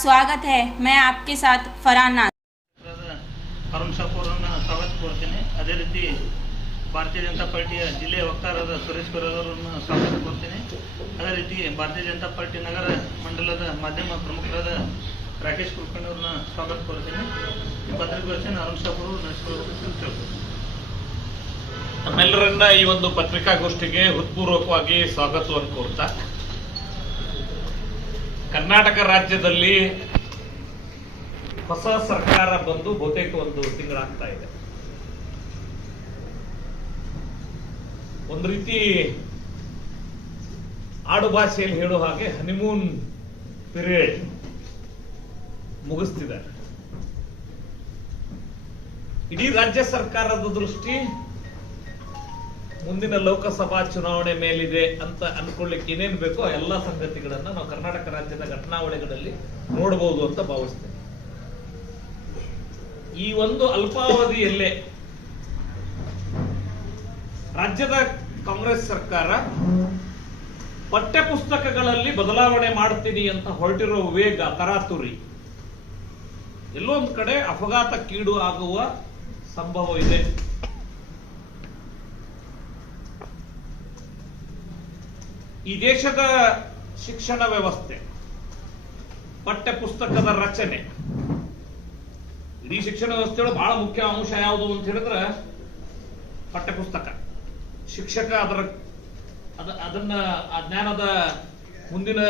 स्वागत है। मैं आपके साथ फरहान नाज। ಅರುಣ್ ಶಾಪೂರ್ ಸ್ವಾಗತ ಕೋರ್ತೀನಿ. ಅದೇ ರೀತಿ ಭಾರತೀಯ ಜನತಾ ಪಾರ್ಟಿಯ ಜಿಲ್ಲೆಯ ವಕ್ತಾರರಾದ ಸುರೇಶ್ ಅವರನ್ನು ಸ್ವಾಗತ ಕೋರ್ತೀನಿ. ಅದೇ ರೀತಿ ಭಾರತೀಯ ಜನತಾ ಪಾರ್ಟಿ ನಗರ ಮಂಡಲದ ಮಾಧ್ಯಮ ಪ್ರಮುಖರಾದ ರಾಕೇಶ್ ಕುಲಕರ್ಣಿ ಅವ್ರನ್ನ ಸ್ವಾಗತ ಕೋರ್ತೀನಿ. ಈ ಪತ್ರಿಕಾಗೋಷ್ಠಿನ ಅರುಣ್ ಶಾಪೂರ್ ನಡೆಸಿಕೊಳ್ಳಬೇಕು. ನಮ್ಮೆಲ್ಲರನ್ನ ಈ ಒಂದು ಪತ್ರಿಕಾಗೋಷ್ಠಿಗೆ ಹೃತ್ಪೂರ್ವಕವಾಗಿ ಸ್ವಾಗತವನ್ನು ಕೋರ್ತಾ, ಕರ್ನಾಟಕ ರಾಜ್ಯದಲ್ಲಿ ಹೊಸ ಸರ್ಕಾರ ಬಂದು ಬಹುತೇಕ ಒಂದು ತಿಂಗಳಾಗ್ತಾ ಇದೆ. ಒಂದು ರೀತಿ ಆಡು ಭಾಷೆಯಲ್ಲಿ ಹೇಳೋ ಹಾಗೆ ಹನಿಮೂನ್ ಪೀರಿಯಡ್ ಮುಗಿಸ್ತಿದ್ದಾರೆ. ಇಡೀ ರಾಜ್ಯ ಸರ್ಕಾರದ ದೃಷ್ಟಿ ಮುಂದಿನ ಲೋಕಸಭಾ ಚುನಾವಣೆ ಮೇಲಿದೆ ಅಂತ ಅನ್ಕೊಳ್ಳಿಕ್ಕೆ ಏನೇನು ಬೇಕೋ ಎಲ್ಲ ಸಂಗತಿಗಳನ್ನ ನಾವು ಕರ್ನಾಟಕ ರಾಜ್ಯದ ಘಟನಾವಳಿಗಳಲ್ಲಿ ನೋಡಬಹುದು ಅಂತ ಭಾವಿಸ್ತೇನೆ. ಈ ಒಂದು ಅಲ್ಪಾವಧಿಯಲ್ಲೇ ರಾಜ್ಯದ ಕಾಂಗ್ರೆಸ್ ಸರ್ಕಾರ ಪಠ್ಯ ಪುಸ್ತಕಗಳಲ್ಲಿ ಬದಲಾವಣೆ ಮಾಡ್ತೀನಿ ಅಂತ ಹೊರಟಿರೋ ವೇಗ, ತರಾತುರಿ, ಎಲ್ಲೋ ಒಂದ್ ಕಡೆ ಅಪಘಾತಕ್ಕೀಡು ಆಗುವ ಸಂಭವ ಇದೆ. ಈ ದೇಶದ ಶಿಕ್ಷಣ ವ್ಯವಸ್ಥೆ, ಪಠ್ಯ ಪುಸ್ತಕದ ರಚನೆ, ಇಡೀ ಶಿಕ್ಷಣ ವ್ಯವಸ್ಥೆಯೊಳಗೆ ಬಹಳ ಮುಖ್ಯ ಅಂಶ ಯಾವುದು ಅಂತ ಹೇಳಿದ್ರೆ ಪಠ್ಯ ಪುಸ್ತಕ. ಶಿಕ್ಷಕ ಅದನ್ನ ಆ ಜ್ಞಾನದ ಮುಂದಿನ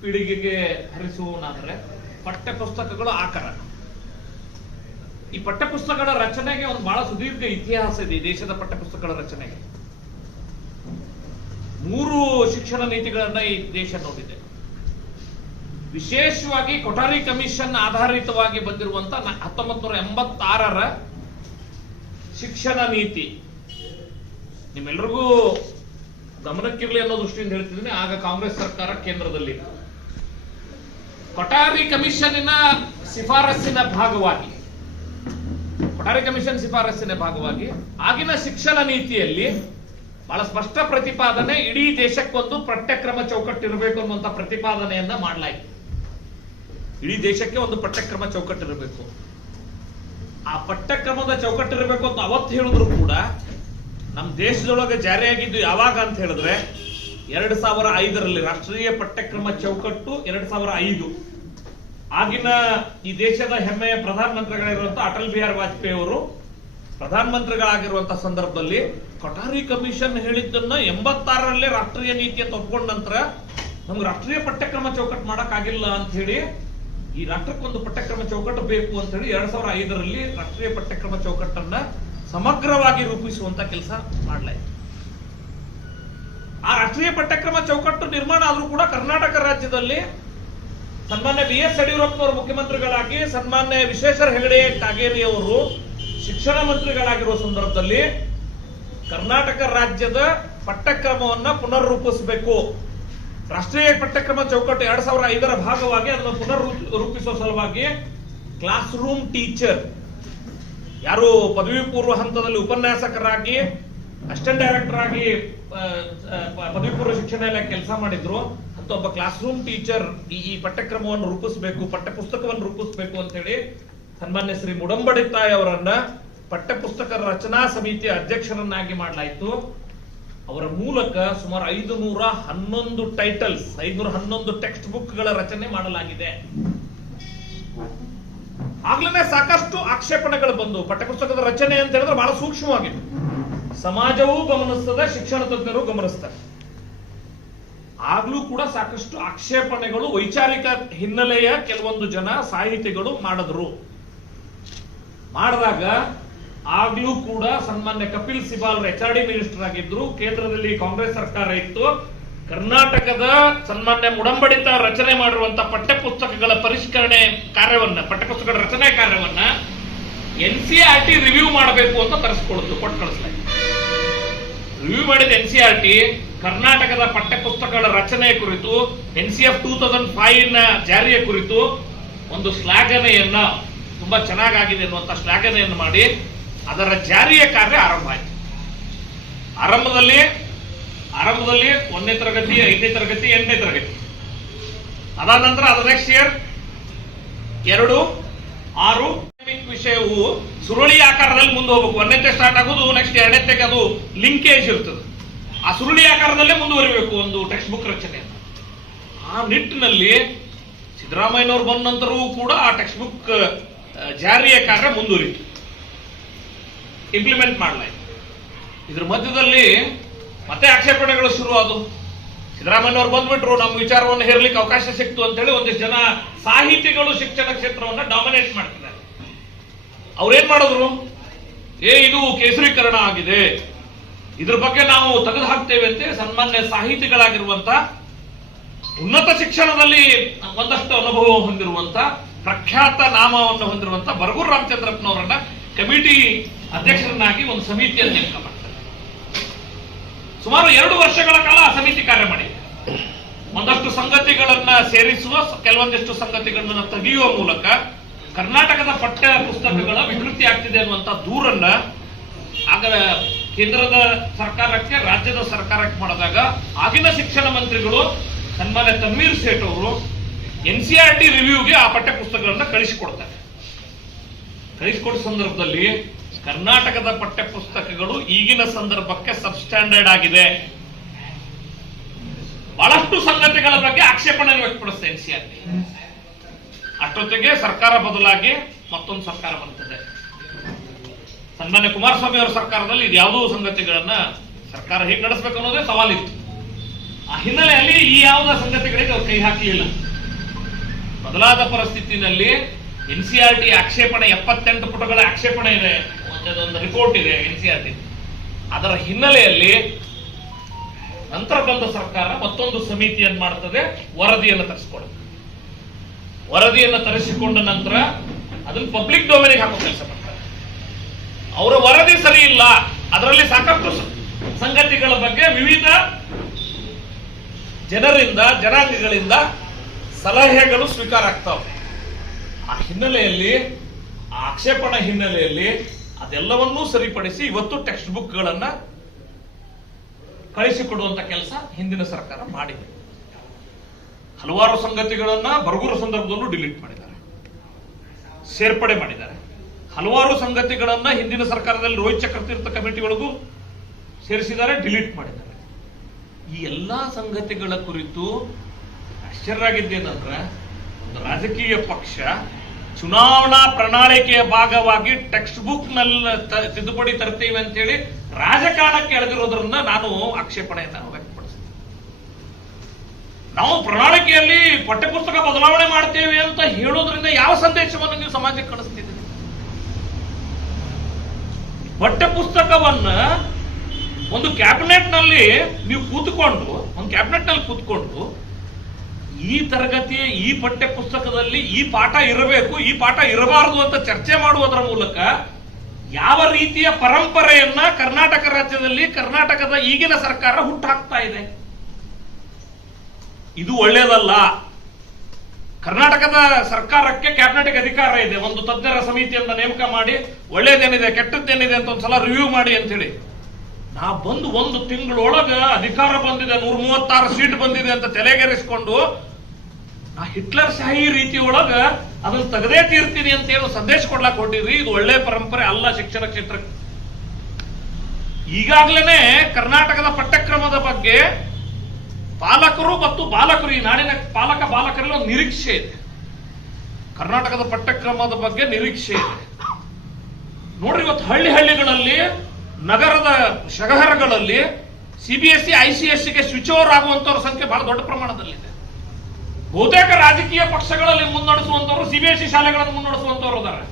ಪೀಳಿಗೆಗೆ ಹರಿಸುವನಾದ್ರೆ ಪಠ್ಯ ಪುಸ್ತಕಗಳು ಆಕರ. ಈ ಪಠ್ಯ ಪುಸ್ತಕಗಳ ರಚನೆಗೆ ಒಂದು ಬಹಳ ಸುದೀರ್ಘ ಇತಿಹಾಸ ಇದೆ. ಈ ದೇಶದ ಪಠ್ಯ ಪುಸ್ತಕಗಳ ರಚನೆಗೆ 3 ಶಿಕ್ಷಣ ನೀತಿಗಳನ್ನ ಈ ದೇಶ ನೋಡಿದೆ. ವಿಶೇಷವಾಗಿ ಕೊಠಾರಿ ಕಮಿಷನ್ ಆಧಾರಿತವಾಗಿ ಬಂದಿರುವಂತ 1986ರ ಶಿಕ್ಷಣ ನೀತಿ ನಿಮ್ಮೆಲ್ಲರಿಗೂ ಗಮನಕ್ಕಿರಲಿ ಅನ್ನೋ ದೃಷ್ಟಿಯಿಂದ ಹೇಳ್ತಿದ್ದೀನಿ. ಆಗ ಕಾಂಗ್ರೆಸ್ ಸರ್ಕಾರ ಕೇಂದ್ರದಲ್ಲಿ ಕೊಠಾರಿ ಕಮಿಷನ್ನಿನ ಶಿಫಾರಸ್ಸಿನ ಭಾಗವಾಗಿ ಆಗಿನ ಶಿಕ್ಷಣ ನೀತಿಯಲ್ಲಿ ಬಹಳ ಸ್ಪಷ್ಟ ಪ್ರತಿಪಾದನೆ, ಇಡೀ ದೇಶಕ್ಕೊಂದು ಪಠ್ಯಕ್ರಮ ಚೌಕಟ್ಟಿರಬೇಕು ಅನ್ನುವಂತ ಪ್ರತಿಪಾದನೆಯನ್ನ ಮಾಡಲಾಯಿತು. ಇಡೀ ದೇಶಕ್ಕೆ ಒಂದು ಪಠ್ಯಕ್ರಮ ಚೌಕಟ್ಟಿರಬೇಕು. ಆ ಪಠ್ಯಕ್ರಮದ ಚೌಕಟ್ಟಿರಬೇಕು ಅಂತ ಅವತ್ತು ಹೇಳಿದ್ರು ಕೂಡ ನಮ್ಮ ದೇಶದೊಳಗೆ ಜಾರಿಯಾಗಿದ್ದು ಯಾವಾಗ ಅಂತ ಹೇಳಿದ್ರೆ 2005ರಲ್ಲಿ ರಾಷ್ಟ್ರೀಯ ಪಠ್ಯಕ್ರಮ ಚೌಕಟ್ಟು 2005. ಆಗಿನ ಈ ದೇಶದ ಹೆಮ್ಮೆಯ ಪ್ರಧಾನಮಂತ್ರಿಗಳಿರುವಂತಹ ಅಟಲ್ ಬಿಹಾರಿ ವಾಜಪೇಯಿ ಅವರು ಪ್ರಧಾನಮಂತ್ರಿಗಳಾಗಿರುವಂತಹ ಸಂದರ್ಭದಲ್ಲಿ ಕೊಠಾರಿ ಕಮಿಷನ್ ಹೇಳಿದ್ದನ್ನ 86ರಲ್ಲೇ ರಾಷ್ಟ್ರೀಯ ನೀತಿ ಅಂತ ಒಪ್ಕೊಂಡ ನಂತರ ನಮ್ಗೆ ರಾಷ್ಟ್ರೀಯ ಪಠ್ಯಕ್ರಮ ಚೌಕಟ್ಟು ಮಾಡಕ್ಕಾಗಿಲ್ಲ ಅಂತ ಹೇಳಿ ಈ ರಾಷ್ಟ್ರಕ್ಕೊಂದು ಪಠ್ಯಕ್ರಮ ಚೌಕಟ್ಟು ಬೇಕು ಅಂತ ಹೇಳಿ 2005ರಲ್ಲಿ ರಾಷ್ಟ್ರೀಯ ಪಠ್ಯಕ್ರಮ ಚೌಕಟ್ಟನ್ನ ಸಮಗ್ರವಾಗಿ ರೂಪಿಸುವಂತ ಕೆಲಸ ಮಾಡಲಾಯಿತು. ಆ ರಾಷ್ಟ್ರೀಯ ಪಠ್ಯಕ್ರಮ ಚೌಕಟ್ಟು ನಿರ್ಮಾಣ ಆದ್ರೂ ಕೂಡ ಕರ್ನಾಟಕ ರಾಜ್ಯದಲ್ಲಿ ಸನ್ಮಾನ್ಯ BS ಯಡಿಯೂರಪ್ಪನವರು ಮುಖ್ಯಮಂತ್ರಿಗಳಾಗಿ, ಸನ್ಮಾನ್ಯ ವಿಶ್ವೇಶ್ವರ ಹೆಗಡೆ ಕಾಗೇರಿ ಅವರು ಶಿಕ್ಷಣ ಮಂತ್ರಿಗಳಾಗಿರುವ ಸಂದರ್ಭದಲ್ಲಿ ಕರ್ನಾಟಕ ರಾಜ್ಯದ ಪಠ್ಯಕ್ರಮವನ್ನ ಪುನರ್ ರೂಪಿಸಬೇಕು. ರಾಷ್ಟ್ರೀಯ ಪಠ್ಯಕ್ರಮ ಚೌಕಟ್ಟು 2005ರ ಭಾಗವಾಗಿ ಅದನ್ನು ಪುನರ್ ರೂಪಿಸುವ ಸಲುವಾಗಿ ಕ್ಲಾಸ್ ರೂಮ್ ಟೀಚರ್, ಯಾರು ಪದವಿ ಪೂರ್ವ ಹಂತದಲ್ಲಿ ಉಪನ್ಯಾಸಕರಾಗಿ, ಅಸಿಸ್ಟೆಂಟ್ ಡೈರೆಕ್ಟರ್ ಆಗಿ ಪದವಿ ಪೂರ್ವ ಶಿಕ್ಷಣ ಇಲಾಖೆ ಕೆಲಸ ಮಾಡಿದ್ರು ಅಂತ ಒಬ್ಬ ಕ್ಲಾಸ್ ರೂಮ್ ಟೀಚರ್ ಈ ಪಠ್ಯಕ್ರಮವನ್ನು ರೂಪಿಸಬೇಕು, ಪಠ್ಯಪುಸ್ತಕವನ್ನು ರೂಪಿಸಬೇಕು ಅಂತ ಹೇಳಿ ಸನ್ಮಾನ್ಯ ಶ್ರೀ ಮುಡಂಬಡಿ ತಾಯಿ ಅವರನ್ನ ಪಠ್ಯಪುಸ್ತಕ ರಚನಾ ಸಮಿತಿಯ ಅಧ್ಯಕ್ಷರನ್ನಾಗಿ ಮಾಡಲಾಯಿತು. ಅವರ ಮೂಲಕ ಸುಮಾರು 511 ಟೈಟಲ್ಸ್, 511 ಟೆಕ್ಸ್ಟ್ ಬುಕ್ಗಳ ರಚನೆ ಮಾಡಲಾಗಿದೆ. ಆಗ್ಲೇ ಸಾಕಷ್ಟು ಆಕ್ಷೇಪಣೆಗಳು ಬಂದು, ಪಠ್ಯಪುಸ್ತಕದ ರಚನೆ ಅಂತ ಹೇಳಿದ್ರೆ ಬಹಳ ಸೂಕ್ಷ್ಮವಾಗಿದೆ. ಸಮಾಜವೂ ಗಮನಿಸ್ತದೆ, ಶಿಕ್ಷಣ ತಜ್ಞರು ಗಮನಿಸ್ತಾರೆ. ಆಗ್ಲೂ ಕೂಡ ಸಾಕಷ್ಟು ಆಕ್ಷೇಪಣೆಗಳು ವೈಚಾರಿಕ ಹಿನ್ನೆಲೆಯ ಕೆಲವೊಂದು ಜನ ಸಾಹಿತಿಗಳು ಮಾಡಿದಾಗ ಆಗ್ಲೂ ಕೂಡ ಸನ್ಮಾನ್ಯ ಕಪಿಲ್ ಸಿಬಾಲ್ HRD ಮಿನಿಸ್ಟರ್ ಆಗಿದ್ರು. ಕೇಂದ್ರದಲ್ಲಿ ಕಾಂಗ್ರೆಸ್ ಸರ್ಕಾರ ಇತ್ತು. ಕರ್ನಾಟಕದ ಸನ್ಮಾನ್ಯ ಮುಡಂಬಡಿತ ರಚನೆ ಮಾಡಿರುವಂತಹ ಪಠ್ಯಪುಸ್ತಕಗಳ ಪರಿಷ್ಕರಣೆ ಕಾರ್ಯವನ್ನ, ಪಠ್ಯಪುಸ್ತಕಗಳ ರಚನೆ ಕಾರ್ಯವನ್ನ NCERT ರಿವ್ಯೂ ಮಾಡಬೇಕು ಅಂತ ಕೊಟ್ಟು ಕಳಿಸಲಾಯಿತು. ರಿವ್ಯೂ ಮಾಡಿದ NCERT ಕರ್ನಾಟಕದ ಪಠ್ಯಪುಸ್ತಕಗಳ ರಚನೆಯ ಕುರಿತು, NCF 2005ನ ಜಾರಿಯ ಕುರಿತು ಒಂದು ಶ್ಲಾಘನೆಯನ್ನ, ತುಂಬಾ ಚೆನ್ನಾಗಿದೆ ಎನ್ನುವಂತ ಶ್ಲಾಘನೆಯನ್ನು ಮಾಡಿ ಅದರ ಜಾರಿಯ ಕಾರ್ಯ ಆರಂಭ ಆಯಿತು. ಆರಂಭದಲ್ಲಿ 1ನೇ ತರಗತಿ, 5ನೇ ತರಗತಿ, 8ನೇ ತರಗತಿ. ಅದಾದ ನಂತರ ಅದು ನೆಕ್ಸ್ಟ್ ಇಯರ್ 2, 6 ವಿಷಯವು ಸುರುಳಿ ಆಕಾರದಲ್ಲಿ ಮುಂದೆ ಹೋಗ್ಬೇಕು. 1ನೇತೆ ಸ್ಟಾರ್ಟ್ ಆಗೋದು, ನೆಕ್ಸ್ಟ್ 2ನೇತೆಗೆ ಅದು ಲಿಂಕೇಜ್ ಇರ್ತದೆ. ಆ ಸುರುಳಿ ಆಕಾರದಲ್ಲೇ ಮುಂದುವರಿಬೇಕು ಒಂದು ಟೆಕ್ಸ್ಟ್ ಬುಕ್ ರಚನೆ. ಆ ನಿಟ್ಟಿನಲ್ಲಿ ಸಿದ್ದರಾಮಯ್ಯನವರು ಬಂದ ನಂತರವೂ ಕೂಡ ಆ ಟೆಕ್ಸ್ಟ್ ಬುಕ್ ಜಾರಿಯ ಕಾರ್ಯ ಮುಂದುವರಿತು, ಇಂಪ್ಲಿಮೆಂಟ್ ಮಾಡಲಾಯಿತು. ಇದ್ರ ಮಧ್ಯದಲ್ಲಿ ಮತ್ತೆ ಆಕ್ಷೇಪಣೆಗಳು ಶುರು ಆದವು. ಸಿದ್ದರಾಮಯ್ಯನವರು ಬಂದ್ಬಿಟ್ರು, ನಮ್ಮ ವಿಚಾರವನ್ನು ಹೇರ್ಲಿಕ್ಕೆ ಅವಕಾಶ ಸಿಕ್ತು ಅಂತೇಳಿ ಒಂದಿಷ್ಟು ಜನ ಸಾಹಿತಿಗಳು ಶಿಕ್ಷಣ ಕ್ಷೇತ್ರವನ್ನು ಡಾಮಿನೇಟ್ ಮಾಡ್ತಿದ್ದಾರೆ. ಅವ್ರೇನ್ ಮಾಡಿದ್ರು, ಇದು ಕೇಸರೀಕರಣ ಆಗಿದೆ, ಇದ್ರ ಬಗ್ಗೆ ನಾವು ತೆಗೆದು ಹಾಕ್ತೇವೆ ಅಂತೇಳಿ ಸನ್ಮಾನ್ಯ ಸಾಹಿತಿಗಳಾಗಿರುವಂತ, ಉನ್ನತ ಶಿಕ್ಷಣದಲ್ಲಿ ಒಂದಷ್ಟು ಅನುಭವ ಹೊಂದಿರುವಂತ, ಪ್ರಖ್ಯಾತ ನಾಮವನ್ನು ಹೊಂದಿರುವಂತ ಬರಗೂರು ರಾಮಚಂದ್ರಪ್ಪನವರನ್ನ ಕಮಿಟಿ ಅಧ್ಯಕ್ಷರನ್ನಾಗಿ ಒಂದು ಸಮಿತಿಯನ್ನು ನೇಮಕ ಮಾಡ್ತಾರೆ. ಸುಮಾರು 2 ವರ್ಷಗಳ ಕಾಲ ಆ ಸಮಿತಿ ಕಾರ್ಯ ಮಾಡಿದೆ. ಒಂದಷ್ಟು ಸಂಗತಿಗಳನ್ನ ಸೇರಿಸುವ, ಕೆಲವೊಂದಿಷ್ಟು ಸಂಗತಿಗಳನ್ನ ತೆಗೆಯುವ ಮೂಲಕ ಕರ್ನಾಟಕದ ಪಠ್ಯ ಪುಸ್ತಕಗಳ ವಿಕೃತಿ ಆಗ್ತಿದೆ ಅನ್ನುವಂತ ದೂರನ್ನ ಆಗ ಕೇಂದ್ರದ ಸರ್ಕಾರಕ್ಕೆ, ರಾಜ್ಯದ ಸರ್ಕಾರಕ್ಕೆ ಮಾಡಿದಾಗ ಆಗಿನ ಶಿಕ್ಷಣ ಮಂತ್ರಿಗಳು ಸನ್ಮಾನ್ಯ ತನ್ವೀರ್ ಸೇಠ್ ಅವರು NCERT ರಿವ್ಯೂಗೆ ಆ ಪಠ್ಯ ಪುಸ್ತಕಗಳನ್ನ ಕಳಿಸಿಕೊಡ್ತಾರೆ. ಕಳಿಸಿಕೊಟ್ಟ ಸಂದರ್ಭದಲ್ಲಿ ಕರ್ನಾಟಕದ ಪಠ್ಯ ಪುಸ್ತಕಗಳು ಈಗಿನ ಸಂದರ್ಭಕ್ಕೆ ಸಬ್ ಸ್ಟ್ಯಾಂಡರ್ಡ್ ಆಗಿದೆ, ಬಹಳಷ್ಟು ಸಂಗತಿಗಳ ಬಗ್ಗೆ ಆಕ್ಷೇಪಣೆ ವ್ಯಕ್ತಪಡಿಸುತ್ತೆ NCERT. ಅಷ್ಟೊತ್ತಿಗೆ ಸರ್ಕಾರ ಬದಲಾಗಿ ಮತ್ತೊಂದು ಸರ್ಕಾರ ಬರ್ತದೆ. ಸನ್ಮಾನ್ಯ ಕುಮಾರಸ್ವಾಮಿ ಅವರ ಸರ್ಕಾರದಲ್ಲಿ ಇದ್ಯಾವುದೋ ಸಂಗತಿಗಳನ್ನ ಸರ್ಕಾರ ಹೇಗೆ ನಡೆಸಬೇಕು ಅನ್ನೋದೇ ಸವಾಲಿತ್ತು. ಆ ಹಿನ್ನೆಲೆಯಲ್ಲಿ ಈ ಯಾವುದೇ ಸಂಗತಿಗಳಿಗೆ ಅವ್ರು ಕೈ ಹಾಕಲಿಲ್ಲ. ಬದಲಾದ ಪರಿಸ್ಥಿತಿನಲ್ಲಿ NCERT ಆಕ್ಷೇಪಣೆ 78 ಪುಟಗಳ ಆಕ್ಷೇಪಣೆ ಇದೆ, ಒಂದು ರಿಪೋರ್ಟ್ ಇದೆ NCERT. ಅದರ ಹಿನ್ನೆಲೆಯಲ್ಲಿ ನಂತರ ಬಂದ ಸರ್ಕಾರ ಮತ್ತೊಂದು ಸಮಿತಿಯನ್ನು ಮಾಡ್ತದೆ, ವರದಿಯನ್ನು ತರಿಸಿಕೊಳ್ಳುತ್ತೆ. ವರದಿಯನ್ನು ತರಿಸಿಕೊಂಡ ನಂತರ ಅದನ್ನು ಪಬ್ಲಿಕ್ ಡೊಮೇನಿಗೆ ಹಾಕೋ ಕೆಲಸ ಮಾಡ್ತಾರೆ. ಅವರ ವರದಿ ಸರಿ ಇಲ್ಲ, ಅದರಲ್ಲಿ ಸಾಕಷ್ಟು ಸಂಗತಿಗಳ ಬಗ್ಗೆ ವಿವಿಧ ಜನರಿಂದ, ಜನಾಂಗಗಳಿಂದ ಸಲಹೆಗಳು ಸ್ವೀಕಾರ ಆಗ್ತಾವೆ. ಆ ಹಿನ್ನೆಲೆಯಲ್ಲಿ, ಆ ಆಕ್ಷೇಪಣೆ ಹಿನ್ನೆಲೆಯಲ್ಲಿ ಅದೆಲ್ಲವನ್ನೂ ಸರಿಪಡಿಸಿ ಇವತ್ತು ಟೆಕ್ಸ್ಟ್ ಬುಕ್ಗಳನ್ನ ಕಳಿಸಿಕೊಡುವಂತ ಕೆಲಸ ಹಿಂದಿನ ಸರ್ಕಾರ ಮಾಡಿದೆ. ಹಲವಾರು ಸಂಗತಿಗಳನ್ನ ಬರಗೂರು ಸಂದರ್ಭದಲ್ಲೂ ಡಿಲೀಟ್ ಮಾಡಿದ್ದಾರೆ, ಸೇರ್ಪಡೆ ಮಾಡಿದ್ದಾರೆ. ಹಲವಾರು ಸಂಗತಿಗಳನ್ನ ಹಿಂದಿನ ಸರ್ಕಾರದಲ್ಲಿ ರೋಹಿತ್ ಚಕ್ರತೀರ್ಥ ಕಮಿಟಿ ಒಳಗೂ ಸೇರಿಸಿದ್ದಾರೆ, ಡಿಲೀಟ್ ಮಾಡಿದ್ದಾರೆ. ಈ ಎಲ್ಲಾ ಸಂಗತಿಗಳ ಕುರಿತು ಆಶ್ಚರ್ಯ ಆಗಿದ್ದೇನೆಂದ್ರೆ, ಒಂದು ರಾಜಕೀಯ ಪಕ್ಷ ಚುನಾವಣಾ ಪ್ರಣಾಳಿಕೆಯ ಭಾಗವಾಗಿ ಟೆಕ್ಸ್ಟ್ ಬುಕ್ ನಲ್ಲಿ ತಿದ್ದುಪಡಿ ತರ್ತೇವೆ ಅಂತೇಳಿ ರಾಜಕಾರಣಕ್ಕೆ ಎಳೆದಿರೋದ್ರಿಂದ ನಾನು ಆಕ್ಷೇಪಣೆಯನ್ನು ವ್ಯಕ್ತಪಡಿಸ್ತೇನೆ. ನಾವು ಪ್ರಣಾಳಿಕೆಯಲ್ಲಿ ಪಠ್ಯಪುಸ್ತಕ ಬದಲಾವಣೆ ಮಾಡ್ತೇವೆ ಅಂತ ಹೇಳೋದ್ರಿಂದ ಯಾವ ಸಂದೇಶವನ್ನು ನೀವು ಸಮಾಜಕ್ಕೆ ಕಳಿಸ್ತಿದ್ದೀರಿ? ಪಠ್ಯಪುಸ್ತಕವನ್ನ ಒಂದು ಕ್ಯಾಬಿನೆಟ್ ನಲ್ಲಿ ನೀವು ಕೂತ್ಕೊಂಡು, ಒಂದು ಕ್ಯಾಬಿನೆಟ್ ನಲ್ಲಿ ಕೂತ್ಕೊಂಡು ಈ ತರಗತಿಯ ಈ ಪಠ್ಯ ಪುಸ್ತಕದಲ್ಲಿ ಈ ಪಾಠ ಇರಬೇಕು, ಈ ಪಾಠ ಇರಬಾರದು ಅಂತ ಚರ್ಚೆ ಮಾಡುವುದರ ಮೂಲಕ ಯಾವ ರೀತಿಯ ಪರಂಪರೆಯನ್ನ ಕರ್ನಾಟಕ ರಾಜ್ಯದಲ್ಲಿ ಕರ್ನಾಟಕದ ಈಗಿನ ಸರ್ಕಾರ ಹುಟ್ಟುಹಾಕ್ತಾ ಇದೆ? ಇದು ಒಳ್ಳೆಯದಲ್ಲ. ಕರ್ನಾಟಕದ ಸರ್ಕಾರಕ್ಕೆ ಕ್ಯಾಬಿನೆಟ್ಗೆ ಅಧಿಕಾರ ಇದೆ, ಒಂದು ತಜ್ಞರ ಸಮಿತಿಯನ್ನ ನೇಮಕ ಮಾಡಿ ಒಳ್ಳೇದೇನಿದೆ ಕೆಟ್ಟದ್ದೇನಿದೆ ಅಂತ ಒಂದ್ಸಲ ರಿವ್ಯೂ ಮಾಡಿ ಅಂತ ಹೇಳಿ. ನಾ ಬಂದು 1 ತಿಂಗಳೊಳಗ ಅಧಿಕಾರ ಬಂದಿದೆ, 136 ಸೀಟ್ ಬಂದಿದೆ ಅಂತ ತಲೆಗೆರೆಸ್ಕೊಂಡು ನಾ ಹಿಟ್ಲರ್ ಶಾಹಿ ರೀತಿ ಒಳಗ ಅದನ್ನು ತೆಗೆದೇ ತೀರ್ತೀನಿ ಅಂತ ಹೇಳಿ ಸಂದೇಶ ಕೊಡ್ಲಾಕ್ ಹೊಟ್ಟಿದ್ರಿ. ಇದು ಒಳ್ಳೆ ಪರಂಪರೆ ಅಲ್ಲ ಶಿಕ್ಷಣ ಕ್ಷೇತ್ರಕ್ಕೆ. ಈಗಾಗಲೇ ಕರ್ನಾಟಕದ ಪಠ್ಯಕ್ರಮದ ಬಗ್ಗೆ ಪಾಲಕರು ಮತ್ತು ಬಾಲಕರು, ಈ ನಾಡಿನ ಪಾಲಕ ಬಾಲಕರಲ್ಲಿ ಒಂದು ನಿರೀಕ್ಷೆ ಇದೆ. ಕರ್ನಾಟಕದ ಪಠ್ಯಕ್ರಮದ ಬಗ್ಗೆ ನಿರೀಕ್ಷೆ ಇದೆ. ನೋಡ್ರಿ, ಇವತ್ತು ಹಳ್ಳಿಗಳಲ್ಲಿ, ನಗರದ ಶಹರಗಳಲ್ಲಿ CBSE ICSE ಸ್ವಿಚ್ ಓವರ್ ಆಗುವಂತವ್ರ ಸಂಖ್ಯೆ ಬಹಳ ದೊಡ್ಡ ಪ್ರಮಾಣದಲ್ಲಿದೆ. ಬಹುತೇಕ ರಾಜಕೀಯ ಪಕ್ಷಗಳಲ್ಲಿ ಮುನ್ನಡೆಸುವಂತವರು CBSE ಶಾಲೆಗಳನ್ನು ಮುನ್ನಡೆಸುವಂತವರು ಇದ್ದಾರೆ.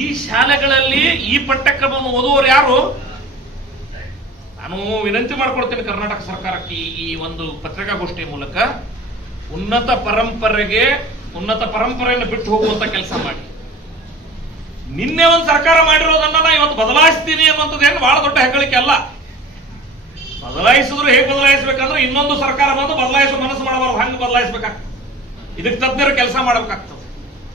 ಈ ಶಾಲೆಗಳಲ್ಲಿ ಈ ಪಠ್ಯಕ್ರಮವನ್ನು ಓದುವವರು ಯಾರು? ನಾನು ವಿನಂತಿ ಮಾಡ್ಕೊಳ್ತೇನೆ ಕರ್ನಾಟಕ ಸರ್ಕಾರಕ್ಕೆ ಈ ಒಂದು ಪತ್ರಿಕಾಗೋಷ್ಠಿಯ ಮೂಲಕ, ಉನ್ನತ ಪರಂಪರೆಯನ್ನು ಬಿಟ್ಟು ಹೋಗುವಂತ ಕೆಲಸ ಮಾಡಿ. ನಿನ್ನೆ ಒಂದು ಸರ್ಕಾರ ಮಾಡಿರೋದನ್ನ ನಾ ಇವತ್ತು ಬದಲಾಯಿಸ್ತೀನಿ ಅನ್ನುವಂಥದ್ದೇನು ಬಹಳ ದೊಡ್ಡ ಹೆಗ್ಗಳಿಕೆ ಅಲ್ಲ. ಬದಲಾಯಿಸಿದ್ರು ಹೇಗೆ ಬದಲಾಯಿಸಬೇಕಂದ್ರೆ ಇನ್ನೊಂದು ಸರ್ಕಾರ ಬಂದು ಬದಲಾಯಿಸುವ ಮನಸ್ಸು ಮಾಡಬಾರ್ದು, ಹಂಗೆ ಬದಲಾಯಿಸಬೇಕಾಗ್ತದೆ. ಇದಕ್ಕೆ ತಜ್ಞರು ಕೆಲಸ ಮಾಡಬೇಕಾಗ್ತದೆ.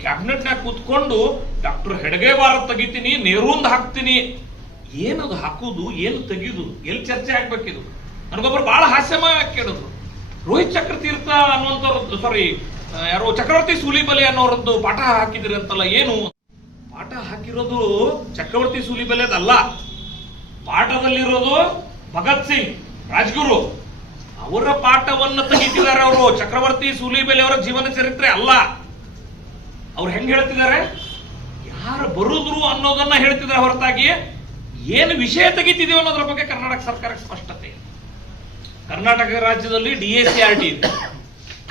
ಕ್ಯಾಬಿನೆಟ್ನಾಗ ಕೂತ್ಕೊಂಡು ಡಾಕ್ಟರ್ ಹೆಡ್ಗೇವಾರ ತೆಗಿತೀನಿ, ನೆಹರೂಂದ್ ಹಾಕ್ತೀನಿ, ಏನದು ಹಾಕುದು, ಏನು ತೆಗಿಯುದು, ಎಲ್ಲಿ ಚರ್ಚೆ ಆಗ್ಬೇಕಿದು? ನನಗೊಬ್ಬರು ಬಹಳ ಹಾಸ್ಯಮಯ ಕೇಳಿದ್ರು, ರೋಹಿತ್ ಚಕ್ರತೀರ್ಥ ಅನ್ನುವಂಥವ್ರು, ಯಾರೋ ಚಕ್ರವರ್ತಿ ಸೂಲಿಬೆಲೆ ಅನ್ನೋರದ್ದು ಪಾಠ ಹಾಕಿದಿರಿ ಅಂತಲ್ಲ, ಏನು ಪಾಠ ಹಾಕಿರೋದು ಚಕ್ರವರ್ತಿ ಸೂಲಿಬೆಲೆದಲ್ಲ, ಪಾಠದಲ್ಲಿರೋದು ಭಗತ್ ಸಿಂಗ್ ರಾಜ್ಗುರು ಅವರ ಪಾಠವನ್ನು ತೆಗಿತಿದ್ದಾರೆ ಅವರು. ಚಕ್ರವರ್ತಿ ಸೂಲಿಬೆಲೆ ಅವರ ಜೀವನ ಚರಿತ್ರೆ ಅಲ್ಲ. ಅವ್ರು ಹೆಂಗ್ ಹೇಳ್ತಿದ್ದಾರೆ, ಯಾರು ಬರುದ್ರು ಅನ್ನೋದನ್ನ ಹೇಳ್ತಿದ್ದಾರೆ ಹೊರತಾಗಿ ಏನು ವಿಷಯ ತೆಗಿತಿದೀವಿ ಅನ್ನೋದ್ರ ಬಗ್ಗೆ ಕರ್ನಾಟಕ ಸರ್ಕಾರಕ್ಕೆ ಸ್ಪಷ್ಟತೆ ಇದೆ. ಕರ್ನಾಟಕ ರಾಜ್ಯದಲ್ಲಿ DACRT ಇದೆ,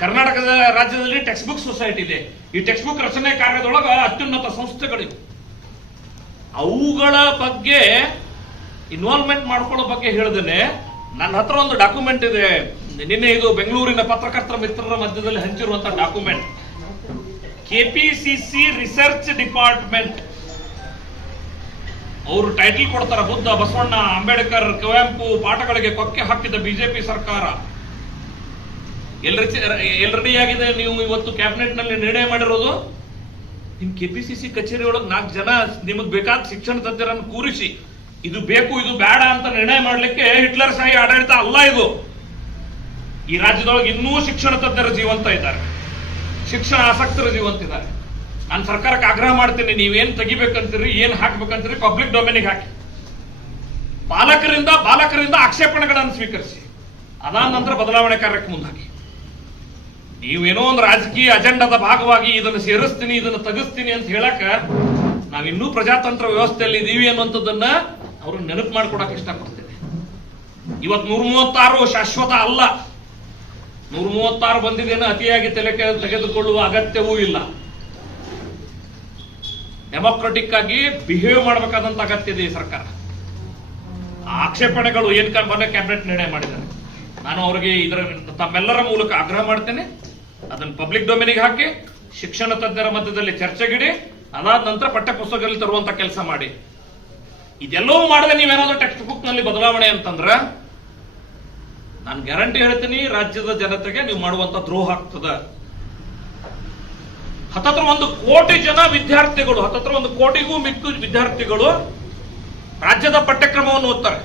ಕರ್ನಾಟಕದ ರಾಜ್ಯದಲ್ಲಿ ಟೆಕ್ಸ್ಟ್ ಬುಕ್ ಸೊಸೈಟಿ ಇದೆ. ಈ ಟೆಕ್ಸ್ಟ್ ಬುಕ್ ರಚನೆ ಕಾರ್ಯದೊಳಗ ಅತ್ಯುನ್ನತ ಸಂಸ್ಥೆಗಳಿವೆ. ಅವುಗಳ ಬಗ್ಗೆ ಇನ್ವಾಲ್ವ್ಮೆಂಟ್ ಮಾಡ್ಕೊಳ್ಳೋ ಬಗ್ಗೆ ಹೇಳ್ದೇನೆ, ನನ್ನ ಹತ್ರ ಒಂದು ಡಾಕ್ಯುಮೆಂಟ್ ಇದೆ. ನಿನ್ನೆ ಇದು ಬೆಂಗಳೂರಿನ ಪತ್ರಕರ್ತರ ಮಿತ್ರರ ಮಧ್ಯದಲ್ಲಿ ಹಂಚಿರುವಂತಹ ಡಾಕ್ಯುಮೆಂಟ್. KPCC ರಿಸರ್ಚ್ ಡಿಪಾರ್ಟ್ಮೆಂಟ್ ಅವರು ಟೈಟಲ್ ಕೊಡ್ತಾರೆ, ಬುದ್ಧ, ಬಸವಣ್ಣ, ಅಂಬೇಡ್ಕರ್, ಕುವೆಂಪು ಪಾಠಗಳಿಗೆ ಕೊಕ್ಕೆ ಹಾಕಿದ ಬಿಜೆಪಿ ಸರ್ಕಾರ. ಎಲ್ ಆಗಿದೆ. ನೀವು ಇವತ್ತು ಕ್ಯಾಬಿನೆಟ್ ನಲ್ಲಿ ನಿರ್ಣಯ ಮಾಡಿರೋದು, ನಿಮ್ KPCC ಕಚೇರಿ ಒಳಗೆ 4 ಜನ ನಿಮಗ್ ಬೇಕಾದ ಶಿಕ್ಷಣ ತಜ್ಞರನ್ನು ಕೂರಿಸಿ ಇದು ಬೇಕು ಇದು ಬೇಡ ಅಂತ ನಿರ್ಣಯ ಮಾಡ್ಲಿಕ್ಕೆ ಹಿಟ್ಲರ್ ಶಾಹಿ ಆಡಳಿತ ಅಲ್ಲ ಇದು. ಈ ರಾಜ್ಯದೊಳಗೆ ಇನ್ನೂ ಶಿಕ್ಷಣ ತಜ್ಞರ ಜೀವಂತ ಇದ್ದಾರೆ, ಶಿಕ್ಷಣ ಆಸಕ್ತರ ಜೀವಂತ ಇದ್ದಾರೆ. ನಾನು ಸರ್ಕಾರಕ್ಕೆ ಆಗ್ರಹ ಮಾಡ್ತೀನಿ, ನೀವೇನ್ ತೆಗಿಬೇಕಂತೀರಿ, ಏನ್ ಹಾಕ್ಬೇಕಂತೀರಿ ಪಬ್ಲಿಕ್ ಡೊಮೇನಿಗೆ ಹಾಕಿ. ಬಾಲಕರಿಂದ ಆಕ್ಷೇಪಣೆಗಳನ್ನು ಸ್ವೀಕರಿಸಿ, ಅದಾದ ನಂತರ ಬದಲಾವಣೆ ಕಾರ್ಯಕ್ಕೆ ಮುಂದಾಗಿ. ನೀವೇನೋ ಒಂದು ರಾಜಕೀಯ ಅಜೆಂಡಾದ ಭಾಗವಾಗಿ ಇದನ್ನು ಸೇರಿಸ್ತೀನಿ ಇದನ್ನು ತೆಗಿಸ್ತೀನಿ ಅಂತ ಹೇಳಕ ನಾವಿನ್ನೂ ಪ್ರಜಾತಂತ್ರ ವ್ಯವಸ್ಥೆಯಲ್ಲಿ ಇದೀವಿ ಅನ್ನುವಂಥದ್ದನ್ನ ಅವ್ರು ನೆನಪು ಮಾಡ್ಕೊಡಕ್ಕೆ ಇಷ್ಟಪಡ್ತೇನೆ. ಇವತ್ತು 136 ಶಾಶ್ವತ ಅಲ್ಲ. 136 ಬಂದಿದ್ದೇನೆ ಅತಿಯಾಗಿ ತಲೆ ತೆಗೆದುಕೊಳ್ಳುವ ಅಗತ್ಯವೂ ಇಲ್ಲ. ಡೆಮೋಕ್ರೆಟಿಕ್ ಆಗಿ ಬಿಹೇವ್ ಮಾಡಬೇಕಾದಂತ ಅಗತ್ಯ ಇದೆ ಈ ಸರ್ಕಾರ. ಆಕ್ಷೇಪಣೆಗಳು ಏನ್ ಮೊನ್ನೆ ಕ್ಯಾಬಿನೆಟ್ ನಿರ್ಣಯ ಮಾಡಿದ್ದಾರೆ, ನಾನು ಅವರಿಗೆ ಇದರ ತಮ್ಮೆಲ್ಲರ ಮೂಲಕ ಆಗ್ರಹ ಮಾಡ್ತೇನೆ, ಅದನ್ನು ಪಬ್ಲಿಕ್ ಡೊಮೇನಿಗೆ ಹಾಕಿ ಶಿಕ್ಷಣ ತಜ್ಞರ ಮಧ್ಯದಲ್ಲಿ ಚರ್ಚೆಗಿಡಿ, ಅದಾದ ನಂತರ ಪಠ್ಯ ಪುಸ್ತಕದಲ್ಲಿ ತರುವಂತ ಕೆಲಸ ಮಾಡಿ. ಇದೆಲ್ಲವೂ ಮಾಡದೆ ನೀವೇನಾದ್ರೂ ಟೆಕ್ಸ್ಟ್ ಬುಕ್ ನಲ್ಲಿ ಬದಲಾವಣೆ ಅಂತಂದ್ರ ನಾನು ಗ್ಯಾರಂಟಿ ಹೇಳ್ತೀನಿ, ರಾಜ್ಯದ ಜನತೆಗೆ ನೀವು ಮಾಡುವಂತ ದ್ರೋಹ ಆಗ್ತದ. ಹತ್ತತ್ರ 1 ಕೋಟಿ ಜನ ವಿದ್ಯಾರ್ಥಿಗಳು, ಹತ್ತತ್ರ 1 ಕೋಟಿಗೂ ಮಿಕ್ಕು ವಿದ್ಯಾರ್ಥಿಗಳು ರಾಜ್ಯದ ಪಠ್ಯಕ್ರಮವನ್ನು ಓದ್ತಾರೆ.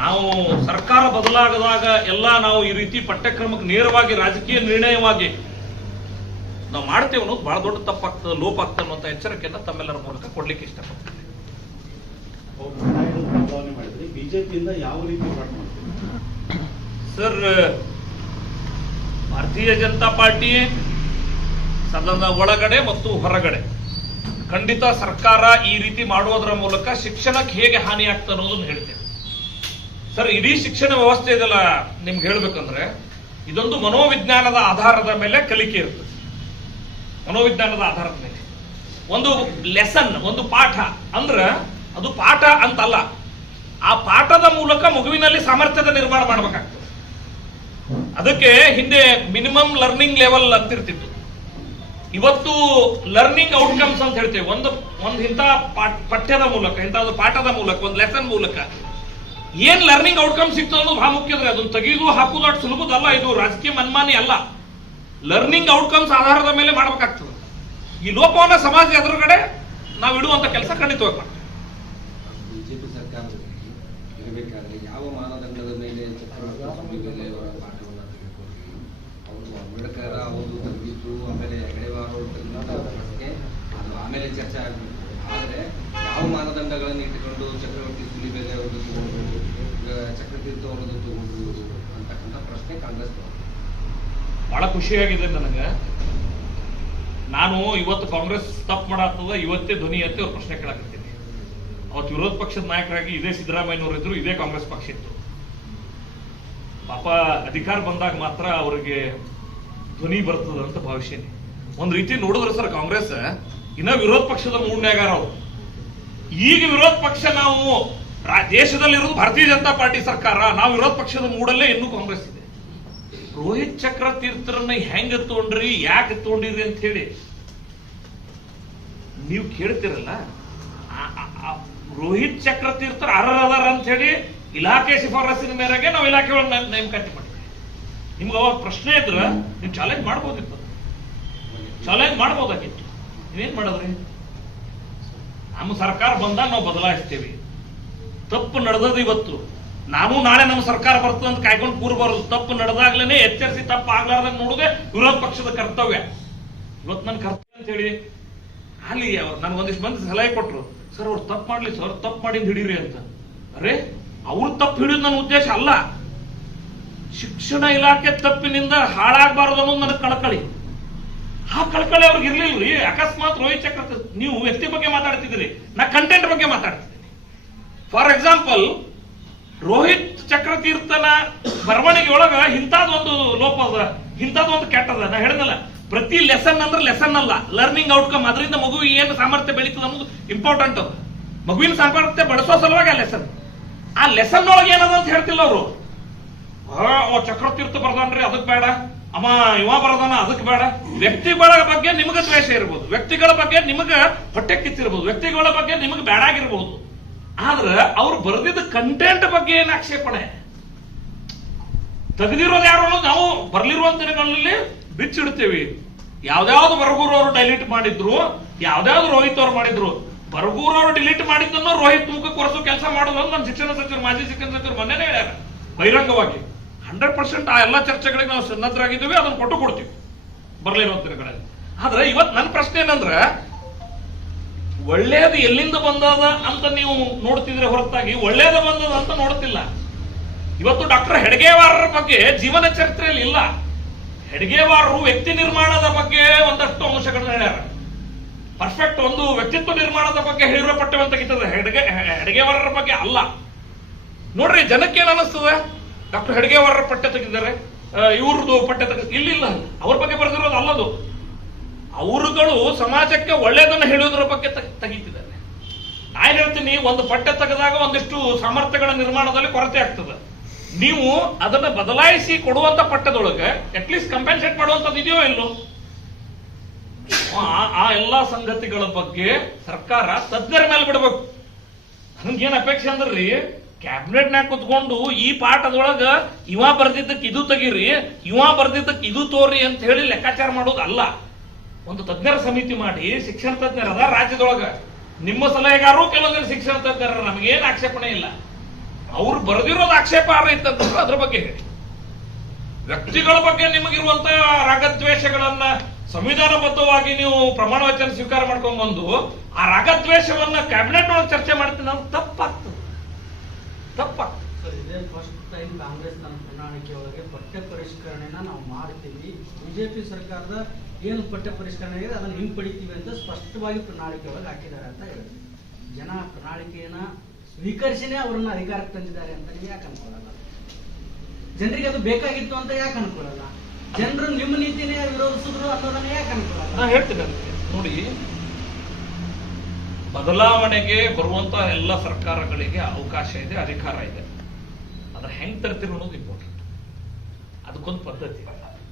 ನಾವು ಸರ್ಕಾರ ಬದಲಾಗದಾಗ ಎಲ್ಲ ನಾವು ಈ ರೀತಿ ಪಠ್ಯಕ್ರಮಕ್ಕೆ ನೇರವಾಗಿ ರಾಜಕೀಯ ನಿರ್ಣಯವಾಗಿ ನಾವು ಮಾಡ್ತೇವೆ ಅನ್ನೋದು ಬಹಳ ದೊಡ್ಡ ತಪ್ಪಾಗ್ತದೆ, ಲೋಪ ಆಗ್ತದೆ ಅನ್ನುವಂಥ ಎಚ್ಚರಿಕೆಯನ್ನು ತಮ್ಮೆಲ್ಲರ ಮೂಲಕ ಕೊಡ್ಲಿಕ್ಕೆ ಇಷ್ಟಪಡ್ತೇನೆ. ಬಿಜೆಪಿಯಿಂದ ಯಾವ ರೀತಿ ಸರ್, ಭಾರತೀಯ ಜನತಾ ಪಾರ್ಟಿ ಸದನದ ಒಳಗಡೆ ಮತ್ತು ಹೊರಗಡೆ ಖಂಡಿತ ಸರ್ಕಾರ ಈ ರೀತಿ ಮಾಡುವುದರ ಮೂಲಕ ಶಿಕ್ಷಣಕ್ಕೆ ಹೇಗೆ ಹಾನಿ ಆಗ್ತದೆ ಅನ್ನೋದನ್ನು ಹೇಳ್ತೇವೆ. ಸರ್, ಇಡೀ ಶಿಕ್ಷಣ ವ್ಯವಸ್ಥೆ ಇದೆಲ್ಲ ನಿಮ್ಗೆ ಹೇಳ್ಬೇಕಂದ್ರೆ ಇದೊಂದು ಮನೋವಿಜ್ಞಾನದ ಆಧಾರದ ಮೇಲೆ ಕಲಿಕೆ ಇರ್ತದೆ. ಮನೋವಿಜ್ಞಾನದ ಆಧಾರದ ಮೇಲೆ ಒಂದು ಲೆಸನ್, ಒಂದು ಪಾಠ ಅಂದ್ರೆ ಅದು ಪಾಠ ಅಂತಲ್ಲ, ಆ ಪಾಠದ ಮೂಲಕ ಮಗುವಿನಲ್ಲಿ ಸಾಮರ್ಥ್ಯದ ನಿರ್ಮಾಣ ಮಾಡಬೇಕಾಗ್ತದೆ. ಅದಕ್ಕೆ ಹಿಂದೆ ಮಿನಿಮಮ್ ಲರ್ನಿಂಗ್ ಲೆವೆಲ್ ಅಂತಿರ್ತಿತ್ತು. ಇವತ್ತು ಲರ್ನಿಂಗ್ ಔಟ್ಕಮ್ಸ್ ಅಂತ ಹೇಳ್ತೇವೆ. ಒಂದು ಇಂಥ ಪಠ್ಯದ ಮೂಲಕ, ಇಂಥದ್ದು ಪಾಠದ ಮೂಲಕ, ಒಂದು ಲೆಸನ್ ಮೂಲಕ ಏನ್ ಲರ್ನಿಂಗ್ ಔಟ್ಕಮ್ ಸಿಗ್ತದೆ ಅನ್ನೋದು ಬಹಳ ಮುಖ್ಯ. ಅದನ್ನು ತೆಗೆದು ಹಾಕುವುದು ಅಷ್ಟು ಸುಲಭದಲ್ಲ, ಇದು ರಾಜಕೀಯ ಮನ್ಮಾನಿ ಅಲ್ಲ. ಲರ್ನಿಂಗ್ ಔಟ್ಕಮ್ಸ್ ಆಧಾರದ ಮೇಲೆ ಮಾಡಬೇಕಾಗ್ತದೆ. ಈ ಲೋಪವನ್ನ ಸಮಾಜ ಎದುರುಗಡೆ ನಾವು ಇಡುವಂತ ಕೆಲಸ ಖಂಡಿತವಾಗಿ ಮಾಡ್ತೀವಿ. ಬಿಜೆಪಿ ಸರ್ಕಾರ ಇರಬೇಕಾದ್ರೆ ಯಾವ ಮಾನದಂಡದ ಮೇಲೆ ಚಕ್ರವರ್ತಿ ಮೇಲೆ ಅವರ ಪಾಠವನ್ನು ತೆಗೆದುಕೊಂಡು ಅವರು ಅಂಬೇಡ್ಕರ್ ಅವರು ತಂದಿದ್ದು, ಆಮೇಲೆ ಹೆಗಡೆವಾರ ಅವರು ತಂದಿದ್ದ ಪ್ರಶ್ನೆ ಅದು ಆಮೇಲೆ ಚರ್ಚೆ ಆಗಬೇಕು. ಆದರೆ ಯಾವ ಮಾನದಂಡಗಳನ್ನು ಇಟ್ಟುಕೊಂಡು ಚಕ್ರವರ್ತಿ ಸೂಲಿಬೆಲೆ ಅವರದ್ದು ತಗೊಂಡು ಚಕ್ರತೀರ್ಥ ಅವರದ್ದು ತಗೊಂಡು ಅಂತಕ್ಕಂಥ ಪ್ರಶ್ನೆ ಕಾಂಗ್ರೆಸ್ ಬಹಳ ಖುಷಿಯಾಗಿದೆ ನನಗೆ. ನಾನು ಇವತ್ತು ಕಾಂಗ್ರೆಸ್ ತಪ್ಪು ಮಾಡಾಗ್ತದ ಇವತ್ತೇ ಧ್ವನಿ ಎತ್ತಿ ಅವ್ರ ಪ್ರಶ್ನೆ ಕೇಳಾಕತ್ತೀನಿ. ಅವತ್ತು ವಿರೋಧ ಪಕ್ಷದ ನಾಯಕರಾಗಿ ಇದೇ ಸಿದ್ದರಾಮಯ್ಯನವರು ಇದ್ರು, ಇದೇ ಕಾಂಗ್ರೆಸ್ ಪಕ್ಷ ಇತ್ತು. ಪಾಪ ಅಧಿಕಾರ ಬಂದಾಗ ಮಾತ್ರ ಅವರಿಗೆ ಧ್ವನಿ ಬರ್ತದ ಅಂತ ಭಾವಿಸೇನೆ. ಒಂದ್ ರೀತಿ ನೋಡಿದ್ರೆ ಸರ್, ಕಾಂಗ್ರೆಸ್ ಇನ್ನ ವಿರೋಧ ಪಕ್ಷದ ಮೂಡ್ನ್ಯಾಗಾರ ಅವರು. ಈಗ ವಿರೋಧ ಪಕ್ಷ ನಾವು ದೇಶದಲ್ಲಿರೋದು ಭಾರತೀಯ ಜನತಾ ಪಾರ್ಟಿ ಸರ್ಕಾರ, ನಾವು ವಿರೋಧ ಪಕ್ಷದ ಮೂಡಲ್ಲೇ ಇನ್ನೂ ಕಾಂಗ್ರೆಸ್ ಇದೆ. ರೋಹಿತ್ ಚಕ್ರ ತೀರ್ಥರನ್ನ ಹೆಂಗ ತಗೊಂಡ್ರಿ, ಯಾಕೆ ತಗೊಂಡಿದ್ರಿ ಅಂತ ಹೇಳಿ ನೀವು ಕೇಳ್ತಿರಲ್ಲ. ರೋಹಿತ್ ಚಕ್ರ ತೀರ್ಥರ ಅರ್ಹರದಾರ ಅಂತ ಹೇಳಿ ಇಲಾಖೆ ಶಿಫಾರಸಿನ ಮೇರೆಗೆ ನಾವು ಇಲಾಖೆ ಒಳಗೆ ನೇಮಕಾತಿ ಮಾಡಿದ್ವಿ. ನಿಮ್ಗೆ ಅವಾಗ ಪ್ರಶ್ನೆ ಇದ್ರ ನೀವು ಚಾಲೆಂಜ್ ಮಾಡ್ಬೋದಿತ್ತು, ಚಾಲೆಂಜ್ ಮಾಡ್ಬೋದಾಗಿತ್ತು. ನೀವೇನ್ ಮಾಡಿದ್ರಿ? ನಮ್ಮ ಸರ್ಕಾರ ಬಂದಾಗ ನಾವು ಬದಲಾಯಿಸ್ತೇವೆ. ತಪ್ಪು ನಡೆದದ್ದು ಇವತ್ತು, ನಾನು ನಾಳೆ ನಮ್ಮ ಸರ್ಕಾರ ಬರ್ತದೆ ಅಂತ ಕಾಯ್ಕೊಂಡು ಕೂರ್ಬಾರದು. ತಪ್ಪು ನಡೆದಾಗ್ಲೇನೆ ಎಚ್ಚರಿಸಿ ತಪ್ಪು ಆಗ್ಲಾರ್ದಾಗ ನೋಡುದೇ ವಿರೋಧ ಪಕ್ಷದ ಕರ್ತವ್ಯ. ಇವತ್ತು ನನ್ನ ಕರ್ತವ್ಯ ಅಂತ ಹೇಳಿ ಅಲ್ಲಿ ನನ್ಗೆ ಒಂದಿಷ್ಟು ಮಂದಿ ಸಲಹೆ ಕೊಟ್ರು, ಸರ್ ಅವ್ರು ತಪ್ಪು ಮಾಡ್ಲಿ ಸರ್, ತಪ್ಪು ಮಾಡಿದ್ ಹಿಡೀರಿ ಅಂತ. ಅರೆ ಅವ್ರು ತಪ್ಪು ಹಿಡಿಯೋದು ನನ್ನ ಉದ್ದೇಶ ಅಲ್ಲ. ಶಿಕ್ಷಣ ಇಲಾಖೆ ತಪ್ಪಿನಿಂದ ಹಾಳಾಗಬಾರದು ಅನ್ನೋದು ನನಗೆ ಕಳಕಳಿ. ಆ ಕಳಕಳಿ ಅವ್ರಿಗೆ ಇರ್ಲಿಲ್ರಿ. ಅಕಸ್ಮಾತ್ ರೋಹಿತ್ ಚಕ್ರವರ್ತಿ, ನೀವು ವ್ಯಕ್ತಿ ಬಗ್ಗೆ ಮಾತಾಡ್ತಿದ್ದೀರಿ, ನಾ ಕಂಟೆಂಟ್ ಬಗ್ಗೆ ಮಾತಾಡ್ತಿದ್ದೀನಿ. ಫಾರ್ ಎಕ್ಸಾಂಪಲ್, ರೋಹಿತ್ ಚಕ್ರತೀರ್ಥನ ಬರವಣಿಗೆ ಒಳಗ ಇಂಥದ್ದೊಂದು ಲೋಪ ಅದ, ಇಂಥದ್ದೊಂದು ಕೆಟ್ಟದ. ನಾ ಹೇಳಿದಲ್ಲ, ಪ್ರತಿ ಲೆಸನ್ ಅಂದ್ರೆ ಲೆಸನ್ ಅಲ್ಲ, ಲರ್ನಿಂಗ್ ಔಟ್ಕಮ್. ಅದರಿಂದ ಮಗುವಿಗೆ ಏನು ಸಾಮರ್ಥ್ಯ ಬೆಳೀತದೆ ಅನ್ನೋದು ಇಂಪಾರ್ಟೆಂಟ್. ಮಗುವಿನ ಸಾಮರ್ಥ್ಯ ಬೆಳೆಸೋ ಸಲುವಾಗಿ ಆ ಲೆಸನ್. ಆ ಲೆಸನ್ ಒಳಗೆ ಏನದ ಅಂತ ಹೇಳ್ತಿಲ್ಲ ಅವರು. ಚಕ್ರತೀರ್ಥ ಬರ್ದಾನ್ರಿ ಅದಕ್ಕೆ ಬೇಡ, ಅಮ್ಮ ಇವ ಬರದಾನ ಅದಕ್ಕೆ ಬೇಡ. ವ್ಯಕ್ತಿಗಳ ಬಗ್ಗೆ ನಿಮಗೆ ದ್ವೇಷ ಇರ್ಬೋದು, ವ್ಯಕ್ತಿಗಳ ಬಗ್ಗೆ ನಿಮಗೆ ಹೊಟ್ಟೆ ಕಿತ್ತಿರ್ಬೋದು, ವ್ಯಕ್ತಿಗಳ ಬಗ್ಗೆ ನಿಮಗೆ ಬೇಡಾಗಿರ್ಬೋದು. ಆದ್ರೆ ಅವ್ರು ಬರೆದಿದ್ದ ಕಂಟೆಂಟ್ ಬಗ್ಗೆ ಏನು ಆಕ್ಷೇಪಣೆ ತೆಗೆದಿರೋದು ಯಾರು ಅನ್ನೋದು ನಾವು ಬರ್ಲಿರುವಂತ ದಿನಗಳಲ್ಲಿ ಬಿಚ್ಚಿಡ್ತೇವಿ. ಯಾವ್ದಾವ್ದು ಬರಗೂರು ಅವರು ಡೈಲಿಟ್ ಮಾಡಿದ್ರು, ಯಾವ್ದಾವ್ದು ರೋಹಿತ್ ಅವ್ರು ಮಾಡಿದ್ರು. ಬರಗೂರು ಅವರು ಡಿಲೀಟ್ ಮಾಡಿದ್ದನ್ನು ರೋಹಿತ್ ಮುಖಕ್ಕೆ ಕೊರೆಸೋ ಕೆಲಸ ಮಾಡೋದು ಅಂತ ನನ್ನ ಶಿಕ್ಷಣ ಸಚಿವರು, ಮಾಜಿ ಶಿಕ್ಷಣ ಸಚಿವರು ಮೊನ್ನೆನೇ ಹೇಳ್ಯಾರ ಬಹಿರಂಗವಾಗಿ. 100% ಆ ಎಲ್ಲ ಚರ್ಚೆಗಳಿಗೆ ನಾವು ಸನ್ನದ್ಧರಾಗಿದ್ದೀವಿ, ಅದನ್ನು ಕೊಡ್ತೀವಿ ಬರ್ಲಿರುವಂತ ದಿನಗಳಲ್ಲಿ. ಆದ್ರೆ ಇವತ್ತು ನನ್ನ ಪ್ರಶ್ನೆ ಏನಂದ್ರೆ, ಒಳ್ಳೇದು ಎಲ್ಲಿಂದ ಬಂದದ ಅಂತ ನೀವು ನೋಡ್ತಿದ್ರೆ ಹೊರತಾಗಿ ಒಳ್ಳೇದು ಬಂದದ ಅಂತ ನೋಡ್ತಿಲ್ಲ. ಇವತ್ತು ಡಾಕ್ಟರ್ ಹೆಡ್ಗೇವಾರರ ಬಗ್ಗೆ ಜೀವನ ಚರಿತ್ರೆಯಲ್ಲಿ ಇಲ್ಲ. ಹೆಡ್ಗೇವಾರರು ವ್ಯಕ್ತಿ ನಿರ್ಮಾಣದ ಬಗ್ಗೆ ಒಂದಷ್ಟು ಅಂಶಗಳನ್ನ ಹೇಳ್ಯಾರ. ಪರ್ಫೆಕ್ಟ್ ಒಂದು ವ್ಯಕ್ತಿತ್ವ ನಿರ್ಮಾಣದ ಬಗ್ಗೆ ಹೇಳಿರೋ ಪಠ್ಯವನ್ನು ತೆಗಿತದೆ, ಹೆಡ್ಗೇವಾರರ ಬಗ್ಗೆ ಅಲ್ಲ. ನೋಡ್ರಿ, ಜನಕ್ಕೆ ಏನ್ ಅನಿಸ್ತದೆ, ಡಾಕ್ಟರ್ ಹೆಡ್ಗೇವಾರರ ಪಠ್ಯ ತೆಗಿದ್ದಾರೆ, ಇವ್ರದ್ದು ಪಠ್ಯ ಇಲ್ಲ, ಅವ್ರ ಬಗ್ಗೆ ಬರೆದಿರೋದು ಅಲ್ಲದು. ಅವರುಗಳು ಸಮಾಜಕ್ಕೆ ಒಳ್ಳೇದನ್ನ ಹೇಳೋದ್ರ ಬಗ್ಗೆ ತೆಗಿತಿದ್ದಾರೆ. ನಾನು ಹೇಳ್ತೀನಿ, ಒಂದು ಪಠ್ಯ ತೆಗೆದಾಗ ಒಂದಿಷ್ಟು ಸಾಮರ್ಥ್ಯಗಳ ನಿರ್ಮಾಣದಲ್ಲಿ ಕೊರತೆ ಆಗ್ತದೆ. ನೀವು ಅದನ್ನ ಬದಲಾಯಿಸಿ ಕೊಡುವಂತ ಪಠ್ಯದೊಳಗೆ ಅಟ್ಲೀಸ್ಟ್ ಕಂಪೆನ್ಸೇಟ್ ಮಾಡುವಂತದ್ದು ಇದೆಯೋ ಇಲ್ಲೋ, ಆ ಎಲ್ಲಾ ಸಂಗತಿಗಳ ಬಗ್ಗೆ ಸರ್ಕಾರ ತಜ್ಞರ ಮೇಲೆ ಬಿಡಬೇಕು. ನನ್ಗೇನ್ ಅಪೇಕ್ಷೆ ಅಂದ್ರಿ, ಕ್ಯಾಬಿನೆಟ್ನಾಗ ಕುತ್ಕೊಂಡು ಈ ಪಾಠದೊಳಗ ಇವ ಬರ್ದಿದ್ದಕ್ಕೆ ಇದು ತೆಗೀರಿ, ಇವ ಬರ್ದಿದ್ದಕ್ಕೆ ಇದು ತೋರಿ ಅಂತ ಹೇಳಿ ಲೆಕ್ಕಾಚಾರ ಮಾಡೋದು ಅಲ್ಲ. ಒಂದು ತಜ್ಞರ ಸಮಿತಿ ಮಾಡಿ, ಶಿಕ್ಷಣ ತಜ್ಞರದ ರಾಜ್ಯದೊಳಗ ನಿಮ್ಮ ಸಲಹೆಗಾರರು ಕೆಲವೊಂದಿನ ಶಿಕ್ಷಣ ತಜ್ಞರ, ನಮಗೇನು ಆಕ್ಷೇಪಣೆ ಇಲ್ಲ. ಅವ್ರು ಬರೆದಿರೋದು ಆಕ್ಷೇಪಾರ್ಹ ಇತ್ತಂದ್ರೆ ಅದ್ರ ಬಗ್ಗೆ ಹೇಳಿ. ವ್ಯಕ್ತಿಗಳ ಬಗ್ಗೆ ನಿಮಗಿರುವಂತ ರಾಗದ್ವೇಷಗಳನ್ನ ಸಂವಿಧಾನಬದ್ಧವಾಗಿ ನೀವು ಪ್ರಮಾಣ ವಚನ ಸ್ವೀಕಾರ ಮಾಡ್ಕೊಂಡ್ ಬಂದು ಆ ರಾಗದ್ವೇಷವನ್ನ ಕ್ಯಾಬಿನೆಟ್ ಒಳಗೆ ಚರ್ಚೆ ಮಾಡ್ತೀನಿ ಅಂದ್ರೆ ತಪ್ಪಾಗ್ತದೆ. ಇದೇ ಫಸ್ಟ್ ಟೈಮ್ ಕಾಂಗ್ರೆಸ್ ನಮ್ಮ ಪ್ರಣಾಳಿಕೆ ಒಳಗೆ ಪಠ್ಯ ಪರಿಷ್ಕರಣೆನ ನಾವು ಮಾಡ್ತೀವಿ, ಬಿಜೆಪಿ ಸರ್ಕಾರದ ಏನು ಪಠ್ಯ ಪರಿಷ್ಕರಣೆ ಇದೆ ಅದನ್ನು ಹಿಂಪಡಿತೀವಿ ಅಂತ ಸ್ಪಷ್ಟವಾಗಿ ಪ್ರಣಾಳಿಕೆ ಒಳಗೆ ಹಾಕಿದ್ದಾರೆ ಅಂತ ಹೇಳಿದ್ರು. ಜನ ಪ್ರಣಾಳಿಕೆಯನ್ನ ಸ್ವೀಕರಿಸಿನೇ ಅವ್ರನ್ನ ಅಧಿಕಾರಕ್ಕೆ ತಂದಿದ್ದಾರೆ ಅಂತ ನೀವು ಯಾಕೆ ಅನ್ಕೊಳ್ಳಲ್ಲ? ಜನರಿಗೆ ಅದು ಬೇಕಾಗಿತ್ತು ಅಂತ ಯಾಕೆ ಅನ್ಕೊಳ್ಳಲ್ಲ? ಜನರು ನಿಮ್ಮ ನೀತಿನೇ ವಿರೋಧಿಸಿದ್ರು ಅನ್ನೋದನ್ನ ಯಾಕೆ ಅನ್ಕೊಳ್ಳಲ್ಲ? ನಾ ಹೇಳ್ತೀನಿ ನೋಡಿ, ಬದಲಾವಣೆಗೆ ಬರುವಂತ ಎಲ್ಲ ಸರ್ಕಾರಗಳಿಗೆ ಅವಕಾಶ ಇದೆ, ಅಧಿಕಾರ ಇದೆ. ಅದ್ರ ಹೆಂಗ್ ತರ್ತೀರಿ ಅನ್ನೋದು ಇಂಪಾರ್ಟೆಂಟ್. ಅದಕ್ಕೊಂದು ಪದ್ಧತಿ,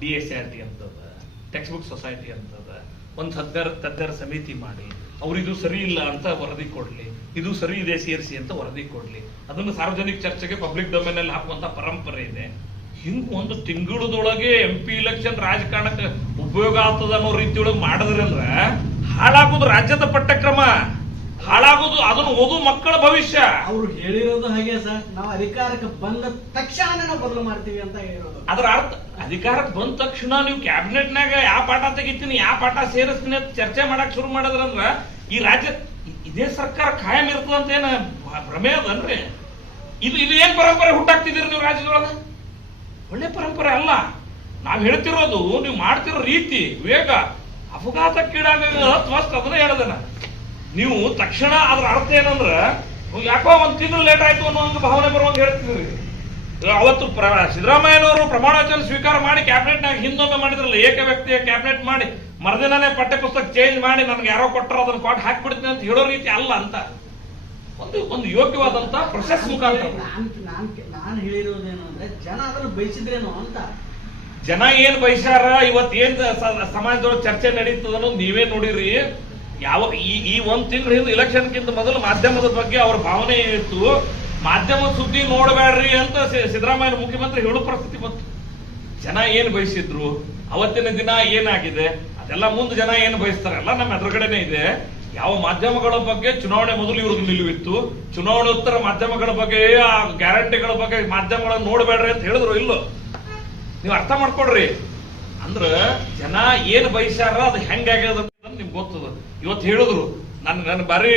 DSRT ಅಂತದ, ಟೆಕ್ಸ್ಟ್ ಬುಕ್ ಸೊಸೈಟಿ ಅಂತದ, ಒಂದು ತಜ್ಞರ ಸಮಿತಿ ಮಾಡಿ ಅವ್ರಿದು ಸರಿ ಇಲ್ಲ ಅಂತ ವರದಿ ಕೊಡ್ಲಿ, ಇದು ಸರಿ ಇದೆ ಸೇರಿಸಿ ಅಂತ ವರದಿ ಕೊಡ್ಲಿ, ಅದನ್ನು ಸಾರ್ವಜನಿಕ ಚರ್ಚೆಗೆ ಪಬ್ಲಿಕ್ ಡೊಮೇನ್ ಅಲ್ಲಿ ಹಾಕುವಂತ ಪರಂಪರೆ ಇದೆ. ಹಿಂಗ್ ಒಂದು ತಿಂಗಳದೊಳಗೆ MP ಇಲೆಕ್ಷನ್ ರಾಜಕಾರಣಕ್ಕೆ ಉಪಯೋಗ ಆಗ್ತದ ಅನ್ನೋ ರೀತಿಯೊಳಗೆ ಮಾಡಿದ್ರಂದ್ರ ಹಾಳಾಗೋದು ರಾಜ್ಯದ ಪಠ್ಯಕ್ರಮ, ಹಾಳಾಗೋದು ಅದನ್ನು ಓದು ಮಕ್ಕಳ ಭವಿಷ್ಯ. ಅವ್ರು ಹೇಳಿರೋದು ಹಾಗೆ ಸರ್, ನಾವು ಅಧಿಕಾರಕ್ಕೆ ಬಂದ ತಕ್ಷಣ ನಾವು ಬದಲು ಮಾಡ್ತೀವಿ ಅಂತ ಹೇಳಿರೋದು. ಅದರ ಅರ್ಥ, ಅಧಿಕಾರಕ್ಕೆ ಬಂದ ತಕ್ಷಣ ನೀವು ಕ್ಯಾಬಿನೆಟ್ನಾಗ ಯಾವ ಪಾಠ ತೆಗಿತೀನಿ, ಯಾವ ಪಾಠ ಸೇರಿಸ್ತೀನಿ ಅಂತ ಚರ್ಚೆ ಮಾಡಕ್ ಶುರು ಮಾಡಿದ್ರಂದ್ರ ಈ ರಾಜ್ಯ ಇದೇ ಸರ್ಕಾರ ಖಾಯಂ ಇರ್ತದಂತ ಏನ ಭ್ರಮೆ ಅದನ್ರಿ? ಇದು ಏನ್ ಪರಂಪರೆ ಹುಟ್ಟಾಕ್ತಿದ್ದೀರಿ ನೀವು ರಾಜ್ಯದೊಳಗ? ಒಳ್ಳೆ ಪರಂಪರೆ ಅಲ್ಲ. ನಾವ್ ಹೇಳ್ತಿರೋದು ನೀವು ಮಾಡ್ತಿರೋ ರೀತಿ, ವೇಗ, ಅಪಘಾತಕ್ಕೀಡಾಗ ಫಸ್ಟ್ ಅದನ್ನ ಹೇಳದನ. ನೀವು ತಕ್ಷಣ ಅದ್ರ ಅರ್ಥ ಏನಂದ್ರ ಯಾಕೋ ಒಂದ್ ತಿಂಗಳು ಲೇಟ್ ಆಯ್ತು ಅನ್ನೋ ಹಂಗ ಭಾವನೆ ಬರುವಂಗ ಹೇಳ್ತಿದ್ರಿ. ಅವತ್ತು ಸಿದ್ದರಾಮಯ್ಯನವರು ಪ್ರಮಾಣ ವಚನ ಸ್ವೀಕಾರ ಮಾಡಿ ಕ್ಯಾಬಿನೆಟ್ನಾಗ ಹಿಂದೊಮ್ಮೆ ಮಾಡಿದ್ರಲ್ಲ, ಏಕ ವ್ಯಕ್ತಿಯ ಕ್ಯಾಬಿನೆಟ್ ಮಾಡಿ ಮರುದಿನನೇ ಪಠ್ಯ ಪುಸ್ತಕ ಚೇಂಜ್ ಮಾಡಿ ನನ್ಗೆ ಯಾರೋ ಕೊಟ್ಟರು ಅದನ್ನ ಕೊಟ್ಟು ಹಾಕ್ಬಿಡ್ತೀನಿ ಅಂತ ಹೇಳೋ ರೀತಿ ಅಲ್ಲ ಅಂತ ಒಂದು ಯೋಗ್ಯವಾದಂತ ಪ್ರೊಸೆಸ್ ಮುಖಾಂತರ. ನಾನು ಹೇಳಿರೋದೇನು ಅಂದ್ರೆ, ಜನ ಅದನ್ನು ಬಯಸಿದ್ರೇನು ಅಂತ. ಜನ ಏನ್ ಬಯಸಾರ, ಇವತ್ ಏನ್ ಸಮಾಜದೊಳಗೆ ಚರ್ಚೆ ನಡೀತದ ಅನ್ನೋದು ನೀವೇ ನೋಡಿರಿ. ಯಾವ ಈ ಒಂದ್ ತಿಂಗಳ ಹಿಂದೆ ಇಲೆಕ್ಷನ್ಗಿಂತ ಮೊದಲು ಮಾಧ್ಯಮದ ಬಗ್ಗೆ ಅವ್ರ ಭಾವನೆ ಇತ್ತು. ಮಾಧ್ಯಮ ಸುದ್ದಿ ನೋಡಬೇಡ್ರಿ ಅಂತ ಸಿದ್ದರಾಮಯ್ಯ ಮುಖ್ಯಮಂತ್ರಿ ಹೇಳೋ ಪರಿಸ್ಥಿತಿ ಬಂತು. ಜನ ಏನ್ ಬಯಸಿದ್ರು, ಅವತ್ತಿನ ದಿನ ಏನಾಗಿದೆ ಅದೆಲ್ಲ ಮುಂದೆ ಜನ ಏನ್ ಬಯಸ್ತಾರೆ ಎಲ್ಲ ನಮ್ಮ ಎದುರುಗಡೆನೆ ಇದೆ. ಯಾವ ಮಾಧ್ಯಮಗಳ ಬಗ್ಗೆ ಚುನಾವಣೆ ಮೊದಲು ಇವ್ರಿಗೆ ನಿಲುವಿತ್ತು, ಚುನಾವಣೋತ್ತರ ಮಾಧ್ಯಮಗಳ ಬಗ್ಗೆ ಆ ಗ್ಯಾರಂಟಿಗಳ ಬಗ್ಗೆ ಮಾಧ್ಯಮಗಳನ್ನ ನೋಡ್ಬೇಡ್ರಿ ಅಂತ ಹೇಳಿದ್ರು ಇಲ್ಲೋ? ನೀವು ಅರ್ಥ ಮಾಡ್ಕೊಡ್ರಿ. ಅಂದ್ರ ಜನ ಏನ್ ಬಯಸ್ಯಾರ ಅದು ಹೆಂಗಾಗ್ಯದ ಅಂತ ನಿಮ್ಗೆ ಗೊತ್ತದ. ಇವತ್ತು ಹೇಳಿದ್ರು ನನ್ ಬಾರಿ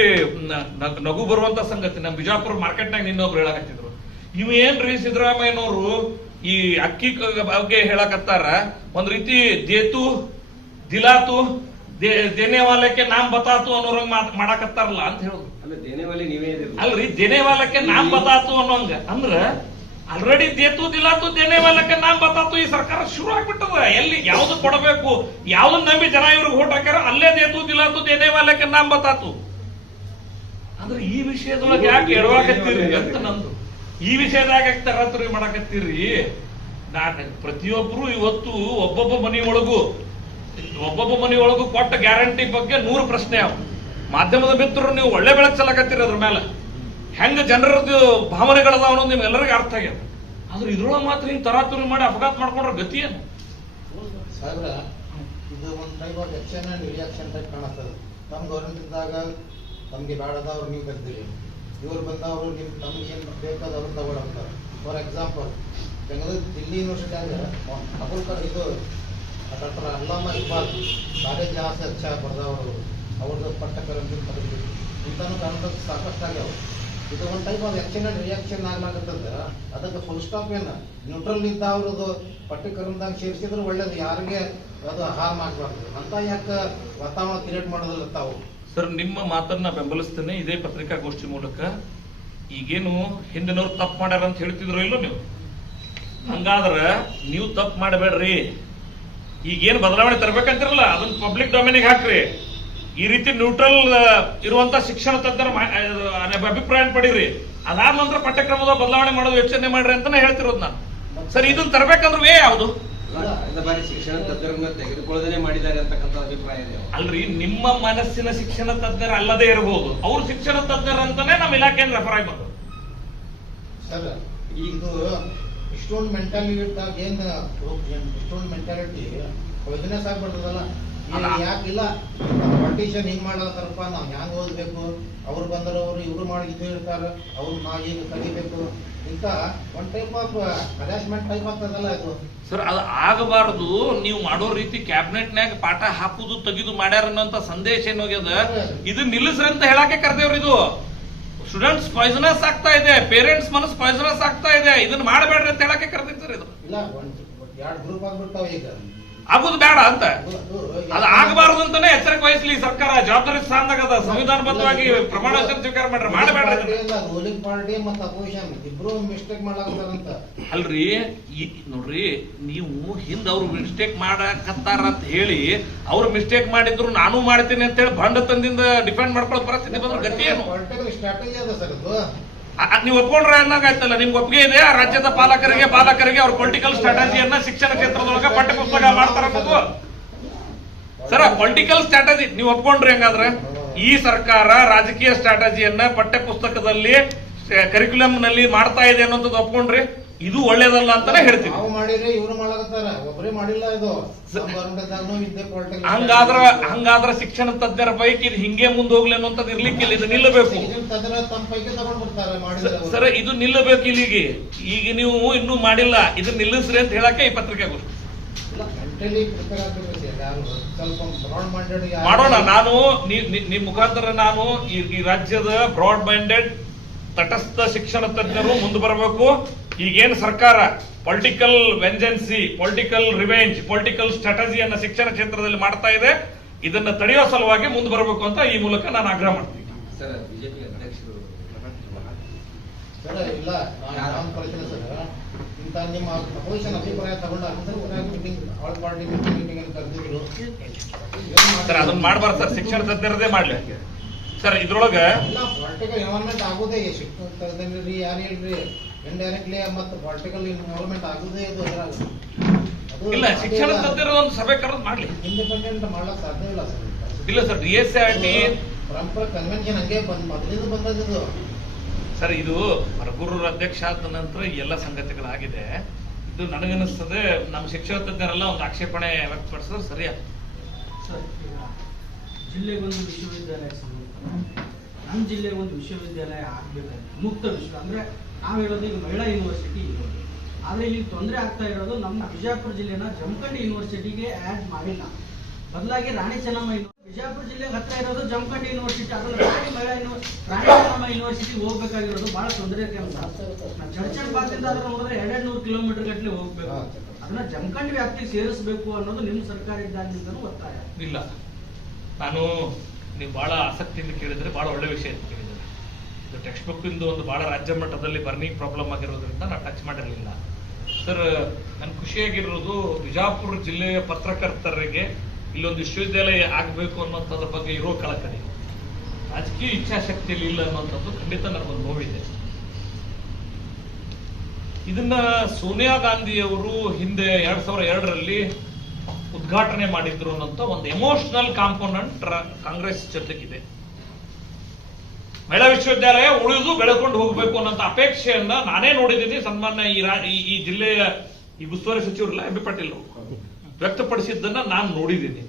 ನಗು ಬರುವಂತ ಸಂಗತಿ, ನಮ್ ಬಿಜಾಪುರ ಮಾರ್ಕೆಟ್ನಾಗ ನಿನ್ನೊಬ್ರು ಹೇಳಕತ್ತಿದ್ರು, ಇವ್ ಏನ್ರಿ ಸಿದ್ದರಾಮಯ್ಯನವರು ಈ ಅಕ್ಕಿ ಬಗ್ಗೆ ಹೇಳಕತ್ತಾರ, ಒಂದ್ ರೀತಿ ದೇತು ದಿಲಾತು ದೇನೇವಾಲಕ್ಕೆ ನಾಮ್ ಬತಾತು ಅನ್ನೋರಂಗ್ ಮಾಡಾಕತ್ತಾರಲ್ಲ ಅಂತ ಹೇಳಿದ್ರು. ಅಲ್ಲ ದೇನೇವಾಲಿ ನೀವೇ ಇದ್ದೀರಿ. ಅಲ್ರಿ ದೇನೇವಾಲಕ್ಕೆ ನಾಮ್ ಬತಾತು ಅನ್ನೋಂಗ ಅಂದ್ರ ಆಲ್ರೆಡಿ ದೇತು ದಿಲಾತು ದೇನೇವಾಲಕ್ಕೆ ನಾಮ್ ಬತಾತು ಈ ಸರ್ಕಾರ ಶುರು ಆಗ್ಬಿಟ್ಟದ. ಎಲ್ಲಿ ಯಾವ್ದು ಕೊಡಬೇಕು, ಯಾವ್ದನ್ನ ನಂಬಿ ಜನ ಇವ್ರಿಗೆ ಓಟ್ ಹಾಕ್ಯಾರ ಅಲ್ಲೇ ದೇತು ದಿಲಾತು ದೇನೇವಾಲಕ್ಕೆ ನಾಮ್ ಬತಾತು. ಅಂದ್ರೆ ಈ ವಿಷಯದೊಳಗೆ ಯಾಕೆ ಎಡವಾಕತ್ತೀರಿ ಅಂತ ನಂದು. ಈ ವಿಷಯದಾಗ ಯಾಕೆ ತರಾತುರಿ ಮಾಡಾಕತ್ತೀರಿ? ಪ್ರತಿಯೊಬ್ರು ಇವತ್ತು ಒಬ್ಬೊಬ್ಬ ಮನೆಯೊಳಗೂ ಕೊಟ್ಟ ಗ್ಯಾರಂಟಿ ಬಗ್ಗೆ 100 ಪ್ರಶ್ನೆ ಅವ. ಮಾಧ್ಯಮದ ಮಿತ್ರರು ನೀವು ಒಳ್ಳೆ ಬೆಳಕು ಚೆಲ್ಲಕತ್ತೀರಿ ಅದ್ರ ಮೇಲೆ. ಹೆಂಗ ಜನರದ್ದು ಭಾವನೆಗಳದಾವ ಅನ್ನೋದು ನಿಮ್ಗೆಲ್ಲರಿಗೂ ಅರ್ಥ ಆಗ್ಯದ. ಆದ್ರೆ ಇದ್ರೊಳಗೆ ಮಾತ್ರ ಹಿಂಗ್ ತರಾತುರಿ ಮಾಡಿ ಅಪಘಾತ ಮಾಡ್ಕೊಂಡ್ರ ಗತಿ ಏನು? ಸಾಹೇಬ್ರ, ಇದು ಒಂದು type of action and reaction type ಕಾಣತ್ತದ. ನಮ್ಮ ಗೌರ್ಮೆಂಟ್ ಇದ್ದಾಗ ತಮ್ಗೆ ಬೇಡದವ್ರು ನೀವು ಕರ್ತೀರಿ, ಇವ್ರು ಬಂದವರು ತಮ್ಗೆ ಏನು ಬೇಕಾದ ಅವ್ರು ತಗೊಳ್ತಾರೆ. ಫಾರ್ ಎಕ್ಸಾಂಪಲ್ ಬೆಂಗಳೂರು ದಿಲ್ಲಿ ಯೂನಿವರ್ಸಿಟಿಯಾಗ ಇದು ಡಾಕ್ಟರ್ ಅಲ್ಲಾಮ ಇಕ್ಬಾಲ್ ಕಾಲೇಜ್ ಅಚ್ಚ ಬರ್ದವರು ಅವ್ರದ್ದು ಪಟ್ಟಕರಂತ ಕರೆದು ಇಂಥನೂ ಕಾರಣದ ಸಾಕಷ್ಟು ಆಗ್ಯಾವ. ಇದು ಒಂದು type of action and reaction ಆಗ್ಲಾಗತ್ತಂದ್ರೆ ಅದಕ್ಕೆ ಫುಲ್ ಸ್ಟಾಪ್ ಏನು ನ್ಯೂಟ್ರಲ್ ಇದ್ದ ಅವ್ರದ್ದು ಪಠ್ಯಕ್ರಮದಾಗ ಸೇರಿಸಿದ್ರೆ ಒಳ್ಳೇದು, ಯಾರಿಗೆ ಅದು ಹಾರ್ಮ್ ಆಗಬಾರ್ದು ಅಂತ ಯಾಕೆ ವಾತಾವರಣ ಕ್ರಿಯೇಟ್ ಮಾಡೋದಿಲ್ಲ ತಾವು? ಸರ್, ನಿಮ್ಮ ಮಾತನ್ನ ಬೆಂಬಲಿಸ್ತೇನೆ ಇದೇ ಪತ್ರಿಕಾಗೋಷ್ಠಿ ಮೂಲಕ. ಈಗೇನು ಹಿಂದಿನವ್ರು ತಪ್ಪು ಮಾಡ್ಯಾರ ಅಂತ ಹೇಳ್ತಿದ್ರು ಇಲ್ಲೋ ನೀವು? ಹಂಗಾದ್ರ ನೀವು ತಪ್ಪು ಮಾಡಬೇಡ್ರಿ. ಈಗೇನು ಬದಲಾವಣೆ ತರಬೇಕಂತಿರಲ್ಲ ಅದನ್ನ ಪಬ್ಲಿಕ್ ಡೊಮೇನಿಗೆ ಹಾಕ್ರಿ. ಈ ರೀತಿ ನ್ಯೂಟ್ರಲ್ ಇರುವಂತ ಶಿಕ್ಷಣ ತಜ್ಞರ ಅಭಿಪ್ರಾಯ ಪಡೀರಿ. ಅದಾದ ನಂತರ ಪಠ್ಯಕ್ರಮದ ಬದಲಾವಣೆ ಮಾಡೋದು ಯೋಚನೆ ಮಾಡ್ರಿ ಅಂತಾನೆ ಹೇಳ್ತಿರೋದು ನಾನು. ಸರ್, ಇದನ್ನ ತರಬೇಕಂದ್ರೆ ಯಾವುದು? ಬಾರಿ ಶಿಕ್ಷಣ ತಜ್ಞರನ್ನ ತೆಗೆದುಕೊಳ್ಳದೇ ಮಾಡಿದ್ದಾರೆ ಅಂತಕ್ಕಂಥ ಅಭಿಪ್ರಾಯ ಇದೆ. ಅಲ್ರಿ, ನಿಮ್ಮ ಮನಸ್ಸಿನ ಶಿಕ್ಷಣ ತಜ್ಞರ ಅಲ್ಲದೆ ಇರಬಹುದು, ಅವ್ರು ಶಿಕ್ಷಣ ತಜ್ಞರಂತಾನೆ ನಮ್ಮ ಇಲಾಖೆಯನ್ನು ರೆಫರ್ ಆಗಿ ಬಂದ್ರು. ಸರ್, ಇದು ಇಷ್ಟೊಂದು ಮೆಂಟಾಲಿಟಿ ಇಷ್ಟೊಂದು ಮೆಂಟಾಲಿಟಿ ಬಿಸ್ನೆಸ್ ಆಗ್ಬಿಡ್ತದಲ್ಲ. ಯಾಕಿಲ್ಲ ಪಾರ್ಟಿಷನ್ ಹಿಂಗ್ ಮಾಡತ್ತಾರಪ್ಪ, ನಾವ್ ಹ್ಯಾಂಗ್ ಓದ್ಬೇಕು, ಅವ್ರು ಬಂದರವ್ರು ಇವ್ರು ಮಾಡಿ ಇದು ಹೇಳ್ತಾರೆ, ಅವ್ರು ನಾ ಈಗ ಕಲಿಬೇಕು, ಇಂತ ಒಂದ್ ಟೈಪ್ ಆಫ್ ಹರಾಸ್ಮೆಂಟ್ ಟೈಪ್ ಆಗ್ತದಲ್ಲ ಇದು. ಸರ್, ಅದು ಆಗಬಾರದು. ನೀವು ಮಾಡೋ ರೀತಿ ಕ್ಯಾಬಿನೆಟ್ನ್ಯಾಗ ಪಾಠ ಹಾಕುದು ತೆಗೆದು ಮಾಡ್ಯಾರ ಅನ್ನೋಂತ ಸಂದೇಶ ಏನೋಗ್ಯದ, ಇದು ನಿಲ್ಲಿಸ್ರಿ ಅಂತ ಹೇಳಕ್ಕೆ ಕರ್ದೇವ್ರಿ. ಇದು ಸ್ಟೂಡೆಂಟ್ಸ್ ಪಾಯ್ಸನಸ್ ಆಗ್ತಾ ಇದೆ, ಪೇರೆಂಟ್ಸ್ ಮನಸ್ಸು ಪಾಯ್ಸನಸ್ ಆಗ್ತಾ ಇದೆ, ಇದನ್ನ ಮಾಡಬೇಡ್ರಿ ಅಂತ ಹೇಳಕ್ಕೆ ಕರ್ದಿತ್ತು ಸರ್. ಇದು ಇಲ್ಲ, ಎರಡು ಗ್ರೂಪ್ ಆಗ್ಬಿಡ್ತಾವ ಈಗ. ಆಗುದು ಬೇಡ ಅಂತ, ಅದು ಆಗಬಾರದು ಅಂತಾನೆ ಎಚ್ಚರಿಕೆ ವಹಿಸ್ಲಿ ಸರ್ಕಾರ. ಜವಾಬ್ದಾರಿ ಸ್ಥಾನದಾಗ ಸಂವಿಧಾನಬದ್ಧವಾಗಿ ಪ್ರಮಾಣ ವಚನ ಸ್ವೀಕಾರ ಮಾಡ್ರಿ, ಮಾಡಬೇಡ್ರಿ. ರೂಲಿಂಗ್ ಪಾರ್ಟಿ ಮತ್ತು ಅಪೋಸಿಷನ್ ಇಬ್ರು ಮಿಸ್ಟೇಕ್ ಮಾಡ್ಲಾಕತ್ತಾರಂತ. ಅಲ್ರಿ, ನೋಡ್ರಿ, ನೀವು ಹಿಂದ್ ಅವ್ರು ಮಿಸ್ಟೇಕ್ ಮಾಡಕತ್ತಾರ ಅಂತ ಹೇಳಿ ಅವ್ರು ಮಿಸ್ಟೇಕ್ ಮಾಡಿದ್ರು ನಾನು ಮಾಡ್ತೀನಿ ಅಂತ ಹೇಳಿ ಬಂಡ ತಂದಿಂದ ಡಿಪೆಂಡ್ ಮಾಡ್ಕೊಳ್ಳೋ ಪರಿಸ್ಥಿತಿ ಬಂದ್ರೆ ಗತಿ ಏನು? ಪೊಲಿಟಿಕಲ್ ಸ್ಟ್ರಾಟಜಿ ಅದ ಸರ್ ಇದು. ನೀವು ಒಪ್ಕೊಂಡ್ರೆ ಅನ್ನಂಗಾಯ್ತಲ್ಲ, ನಿಮ್ಗೆ ಒಪ್ಪಿಗೆ ಇದೆ ಆ ರಾಜ್ಯದ ಪಾಲಕರಿಗೆ ಅವ್ರ ಪೊಲಿಟಿಕಲ್ ಸ್ಟ್ರಾಟಜಿಯನ್ನ ಶಿಕ್ಷಣ ಕ್ಷೇತ್ರದೊಳಗೆ ಪಠ್ಯ ಪುಸ್ತಕ ಮಾಡ್ತಾರ ಅನ್ನೋದು. ಸರ್, ಪೊಲಿಟಿಕಲ್ ಸ್ಟ್ರಾಟಜಿ ನೀವು ಒಪ್ಕೊಂಡ್ರಿ. ಹಂಗಾದ್ರೆ ಈ ಸರ್ಕಾರ ರಾಜಕೀಯ ಸ್ಟ್ರಾಟಜಿಯನ್ನ ಪಠ್ಯ ಪುಸ್ತಕದಲ್ಲಿ ಕರಿಕ್ಯುಲಮ್ ನಲ್ಲಿ ಮಾಡ್ತಾ ಇದೆ ಅನ್ನೋದು ಒಪ್ಕೊಂಡ್ರಿ. ಇದು ಒಳ್ಳೇದಲ್ಲ ಅಂತಾನೆ ಹೇಳ್ತೀವಿ. ನಾವು ಮಾಡಿದ್ರೆ ಇವ್ರು ಮಾಡಕತ್ತಾರ, ಒಬ್ಬರೇ ಮಾಡಿಲ್ಲ. ಇದು ಹಂಗಾದ್ರ ಶಿಕ್ಷಣ ತಜ್ಞರ ಪೈಕಿ ಇದು ಹಿಂಗೆ ಮುಂದೆ ಹೋಗ್ಲಿ ಅನ್ನೋಂಥದ್ದು ಇರ್ಲಿಕ್ಕಿಲ್ಲ, ಇದು ನಿಲ್ಲಬೇಕು ಸರ್. ಇದು ನಿಲ್ಲಬೇಕು ಇಲ್ಲಿಗೆ. ಈಗ ನೀವು ಇನ್ನೂ ಮಾಡಿಲ್ಲ, ಇದನ್ನ ನಿಲ್ಲಿಸ್ರಿ ಅಂತ ಹೇಳಕ್ಕೆ ಈ ಪತ್ರಿಕಾಗೋಷ್ಠಿ ಮಾಡೋಣ. ನಾನು ನಿಮ್ ಮುಖಾಂತರ ನಾನು ಈ ರಾಜ್ಯದ ಬ್ರಾಡ್ ಮೈಂಡೆಡ್ ತಟಸ್ಥ ಶಿಕ್ಷಣ ತಜ್ಞರು ಮುಂದೆ ಬರಬೇಕು. ಈಗೇನು ಸರ್ಕಾರ ಪೊಲಿಟಿಕಲ್ ವೆಂಜೆನ್ಸಿ, ಪೊಲಿಟಿಕಲ್ ರಿವೆಂಜ್, ಪೊಲಿಟಿಕಲ್ ಸ್ಟ್ರಾಟಜಿಯನ್ನ ಶಿಕ್ಷಣ ಕ್ಷೇತ್ರದಲ್ಲಿ ಮಾಡ್ತಾ ಇದೆ, ಇದನ್ನ ತಡೆಯೋ ಸಲುವಾಗಿ ಮುಂದೆ ಬರಬೇಕು ಅಂತ ಈ ಮೂಲಕ ನಾನು ಆಗ್ರಹ ಮಾಡ್ತೀನಿ. ಸರ್, ಬಿಜೆಪಿ ಅಧ್ಯಕ್ಷರು ಇಲ್ಲ ಇಂತ ನಿಮ್ಮ ಅಪೋಸಿಷನ್ ಅಭಿಪ್ರಾಯ ತಗೊಂಡು ಆಲ್ ಪಾರ್ಟಿ ಮೀಟಿಂಗ್ ಕರೆದಿದ್ರು ಸರ್. ಅದನ್ನ ಮಾಡಬಾರ್ದು ಸರ್, ಶಿಕ್ಷಣ ತಜ್ಞರದೇ ಮಾಡ್ಲಿ ಸರ್. ಇದ್ರೊಳಗ ಪೊಲಿಟಿಕಲ್ ಇನ್ವಾಲ್ವ್ಮೆಂಟ್ ಆಗುದೇ ಶಿಕ್ಷಣ ತಜ್ಞರಿ ಯಾರು ಹೇಳ್ರಿ, ಇಂಡೈರೆಕ್ಟ್ಲಿ ಮತ್ತು ಪೊಲಿಟಿಕಲ್ ಇನ್ವಾಲ್ವ್ಮೆಂಟ್ ಆಗುದೇ ಇದು. ಇಲ್ಲ, ಶಿಕ್ಷಣ ತಜ್ಞರ ಒಂದು ಸಭೆ ಕರೆದು ಮಾಡ್ಲಿ. ಇಂಡಿಪೆಂಡೆಂಟ್ ಮಾಡ್ಲಕ್ ಸಾಧ್ಯ ಇಲ್ಲ ಸರ್. ಇಲ್ಲ ಸರ್, DSIRT ಪರಂಪರೆ ಕನ್ವೆನ್ಷನ್ ಹಂಗೆ ಮೊದಲಿಂದ ಬಂದದ್ದು ಸರ್. ಇದು ರಘುರೂರ್ ಅಧ್ಯಕ್ಷ ಆದ ನಂತರ ಎಲ್ಲ ಸಂಗತಿಗಳಾಗಿದೆ. ಇದು ನನಗನ್ನಿಸ್ತದೆ ನಮ್ಮ ಶಿಕ್ಷಣ ತಜ್ಞರೆಲ್ಲ ಒಂದು ಆಕ್ಷೇಪಣೆ ವ್ಯಕ್ತಪಡಿಸಿದ್ರೆ ಸರಿಯಾದ. ಜಿಲ್ಲೆಗೊಂದು ವಿಶ್ವವಿದ್ಯಾಲಯ ನಮ್ಮ ಜಿಲ್ಲೆಗೆ ಒಂದು ವಿಶ್ವವಿದ್ಯಾಲಯ ಆಗ್ಬೇಕಂತ ಮುಕ್ತ ವಿಶ್ವ ಅಂದ್ರೆ ನಾವು ಹೇಳೋದು ಈಗ ಮಹಿಳಾ ಯೂನಿವರ್ಸಿಟಿ ಇರೋದು, ಆದ್ರೆ ಇಲ್ಲಿ ತೊಂದರೆ ಆಗ್ತಾ ಇರೋದು ನಮ್ಮ ಬಿಜಾಪುರ ಜಿಲ್ಲೆನ ಜಮಖಂಡಿ ಯೂನಿವರ್ಸಿಟಿಗೆ ಆಡ್ ಮಾಡಿಲ್ಲ, ಬದಲಾಗಿ ರಾಣಿ ಚೆನ್ನಮ್ಮ ಬಿಜಾಪುರ ಜಿಲ್ಲೆಗೆ ಹತ್ರ ಇರೋದು ಜಮಖಂಡಿ ಯೂನಿವರ್ಸಿಟಿ, ಅದರಲ್ಲಿ ರಾಣಿ ಚೆನ್ನಮ್ಮ ಯೂನಿವರ್ಸಿಟಿ ಹೋಗ್ಬೇಕಾಗಿರೋದು ಬಹಳ ತೊಂದರೆ ಕೆಲಸ. ಚರ್ಚನ್ ಪಾದಿಂದ ಅದನ್ನ ನೋಡಿದ್ರೆ 200 ಕಿಲೋಮೀಟರ್ ಗಟ್ಟಲೆ ಹೋಗ್ಬೇಕು, ಅದನ್ನ ಜಮಖಂಡಿ ವ್ಯಾಪ್ತಿಗೆ ಸೇರಿಸಬೇಕು ಅನ್ನೋದು ನಿಮ್ಮ ಸರ್ಕಾರ ಇದ್ದಾಗಿಂದನೂ ಒತ್ತಾಯ ಇಲ್ಲ. ನಾನು ನೀವು ಬಹಳ ಆಸಕ್ತಿಯಿಂದ ಕೇಳಿದ್ರೆ ಬಹಳ ಒಳ್ಳೆ ವಿಷಯ ಅಂತ ಕೇಳಿದ್ರೆ, ಇದು ಟೆಕ್ಸ್ಟ್ ಬುಕ್ ಇಂದು ಒಂದು ಬಹಳ ರಾಜ್ಯ ಮಟ್ಟದಲ್ಲಿ ಬರ್ನಿಂಗ್ ಪ್ರಾಬ್ಲಮ್ ಆಗಿರೋದ್ರಿಂದ ನಾನು ಟಚ್ ಮಾಡಿರಲಿಲ್ಲ. ಸರ್, ನನ್ಗೆ ಖುಷಿಯಾಗಿರೋದು ಬಿಜಾಪುರ ಜಿಲ್ಲೆಯ ಪತ್ರಕರ್ತರಿಗೆ ಇಲ್ಲೊಂದು ವಿಶ್ವವಿದ್ಯಾಲಯ ಆಗಬೇಕು ಅನ್ನೋಂಥದ್ರ ಬಗ್ಗೆ ಇರೋ ಕಳಕಳಿ, ರಾಜಕೀಯ ಇಚ್ಛಾಶಕ್ತಿಯಲ್ಲಿ ಇಲ್ಲ ಅನ್ನೋಂಥದ್ದು ಖಂಡಿತ ನನಗೊಂದು ನೋವಿದೆ. ಇದನ್ನ ಸೋನಿಯಾ ಗಾಂಧಿಯವರು ಹಿಂದೆ 2002ರಲ್ಲಿ ಉದ್ಘಾಟನೆ ಮಾಡಿದ್ರು ಅನ್ನೋಂಥ ಒಂದು ಎಮೋಷನಲ್ ಕಾಂಪೋನೆಂಟ್ ಕಾಂಗ್ರೆಸ್ ಜೊತೆಗಿದೆ. ಮಹಿಳಾ ವಿಶ್ವವಿದ್ಯಾಲಯ ಉಳಿದು ಬೆಳೆಕೊಂಡು ಹೋಗಬೇಕು ಅನ್ನೋಂಥ ಅಪೇಕ್ಷೆಯನ್ನ ನಾನೇ ನೋಡಿದ್ದೀನಿ. ಸನ್ಮಾನ್ಯ ಈ ಜಿಲ್ಲೆಯ ಈ ಉಸ್ತುವಾರಿ ಸಚಿವರಲ್ಲ ಎಂ ಬಿ ಪಾಟೀಲ್ ವ್ಯಕ್ತಪಡಿಸಿದ್ದನ್ನ ನಾನು ನೋಡಿದ್ದೀನಿ.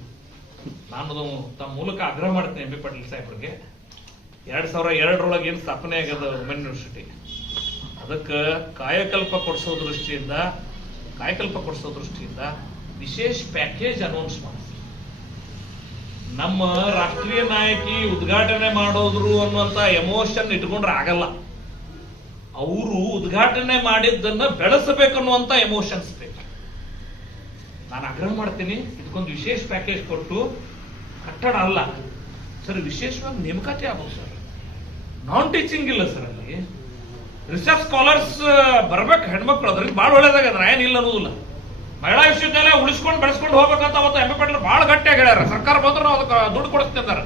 ನಾನು ತಮ್ಮ ಮೂಲಕ ಆಗ್ರಹ ಮಾಡ್ತೇನೆ ಎಂ ಬಿ ಪಾಟೀಲ್ ಸಾಹೇಬ್ರಿಗೆ, 2002ರೊಳಗೆ ಏನು ಸ್ಥಾಪನೆ ಆಗ್ಯದ ವುಮೆನ್ ಯೂನಿವರ್ಸಿಟಿ, ಅದಕ್ಕೆ ಕಾಯಕಲ್ಪ ಕೊಡಿಸೋ ದೃಷ್ಟಿಯಿಂದ ವಿಶೇಷ ಪ್ಯಾಕೇಜ್ ಅನೌನ್ಸ್ ಮಾಡಿ, ನಮ್ಮ ರಾಷ್ಟ್ರೀಯ ನಾಯಕಿ ಉದ್ಘಾಟನೆ ಮಾಡೋದ್ರು ಅನ್ನುವಂತ ಎಮೋಷನ್ ಇಟ್ಕೊಂಡ್ರೆ ಆಗಲ್ಲ. ಅವರು ಉದ್ಘಾಟನೆ ಮಾಡಿದ್ದನ್ನ ಬೆಳೆಸಬೇಕನ್ನುವಂತ ಎಮೋಷನ್ಸ್ ಬೇಕು. ನಾನು ಆಗ್ರಹ ಮಾಡ್ತೀನಿ, ಇದಕ್ಕೊಂದು ವಿಶೇಷ ಪ್ಯಾಕೇಜ್ ಕೊಟ್ಟು, ಕಟ್ಟಡ ಅಲ್ಲ ಸರ್, ವಿಶೇಷವಾಗಿ ನೇಮಕಾತಿ ಆಗ್ಬೋದು ಸರ್. ನಾನ್ ಟೀಚಿಂಗ್ ಇಲ್ಲ ಸರ್, ಅಲ್ಲಿ ರಿಸರ್ಚ್ ಸ್ಕಾಲರ್ಸ್ ಬರ್ಬೇಕು ಹೆಣ್ಮಕ್ಳು, ಅದ್ರಿಂದ ಬಹಳ ಒಳ್ಳೇದಾಗದ, ಏನಿಲ್ಲ ಅನ್ನೋದಿಲ್ಲ. ಮಹಿಳಾ ವಿಶ್ವವಿದ್ಯಾಲಯ ಉಳಿಸ್ಕೊಂಡು ಬೆಳೆಸ್ಕೊಂಡು ಹೋಗ್ಬೇಕಂತ ಅವತ್ತು ಎಂ ಬಿ ಪಾಟೀಲ್ ಬಹಳ ಗಟ್ಟಿಯಾಗಿ ಹೇಳ್ಯಾರ. ಸರ್ಕಾರ ಬಂದ್ರೆ ನಾವು ಅದಕ್ಕೆ ದುಡ್ಡು ಕೊಡಿಸ್ತಿದ್ದಾರೆ.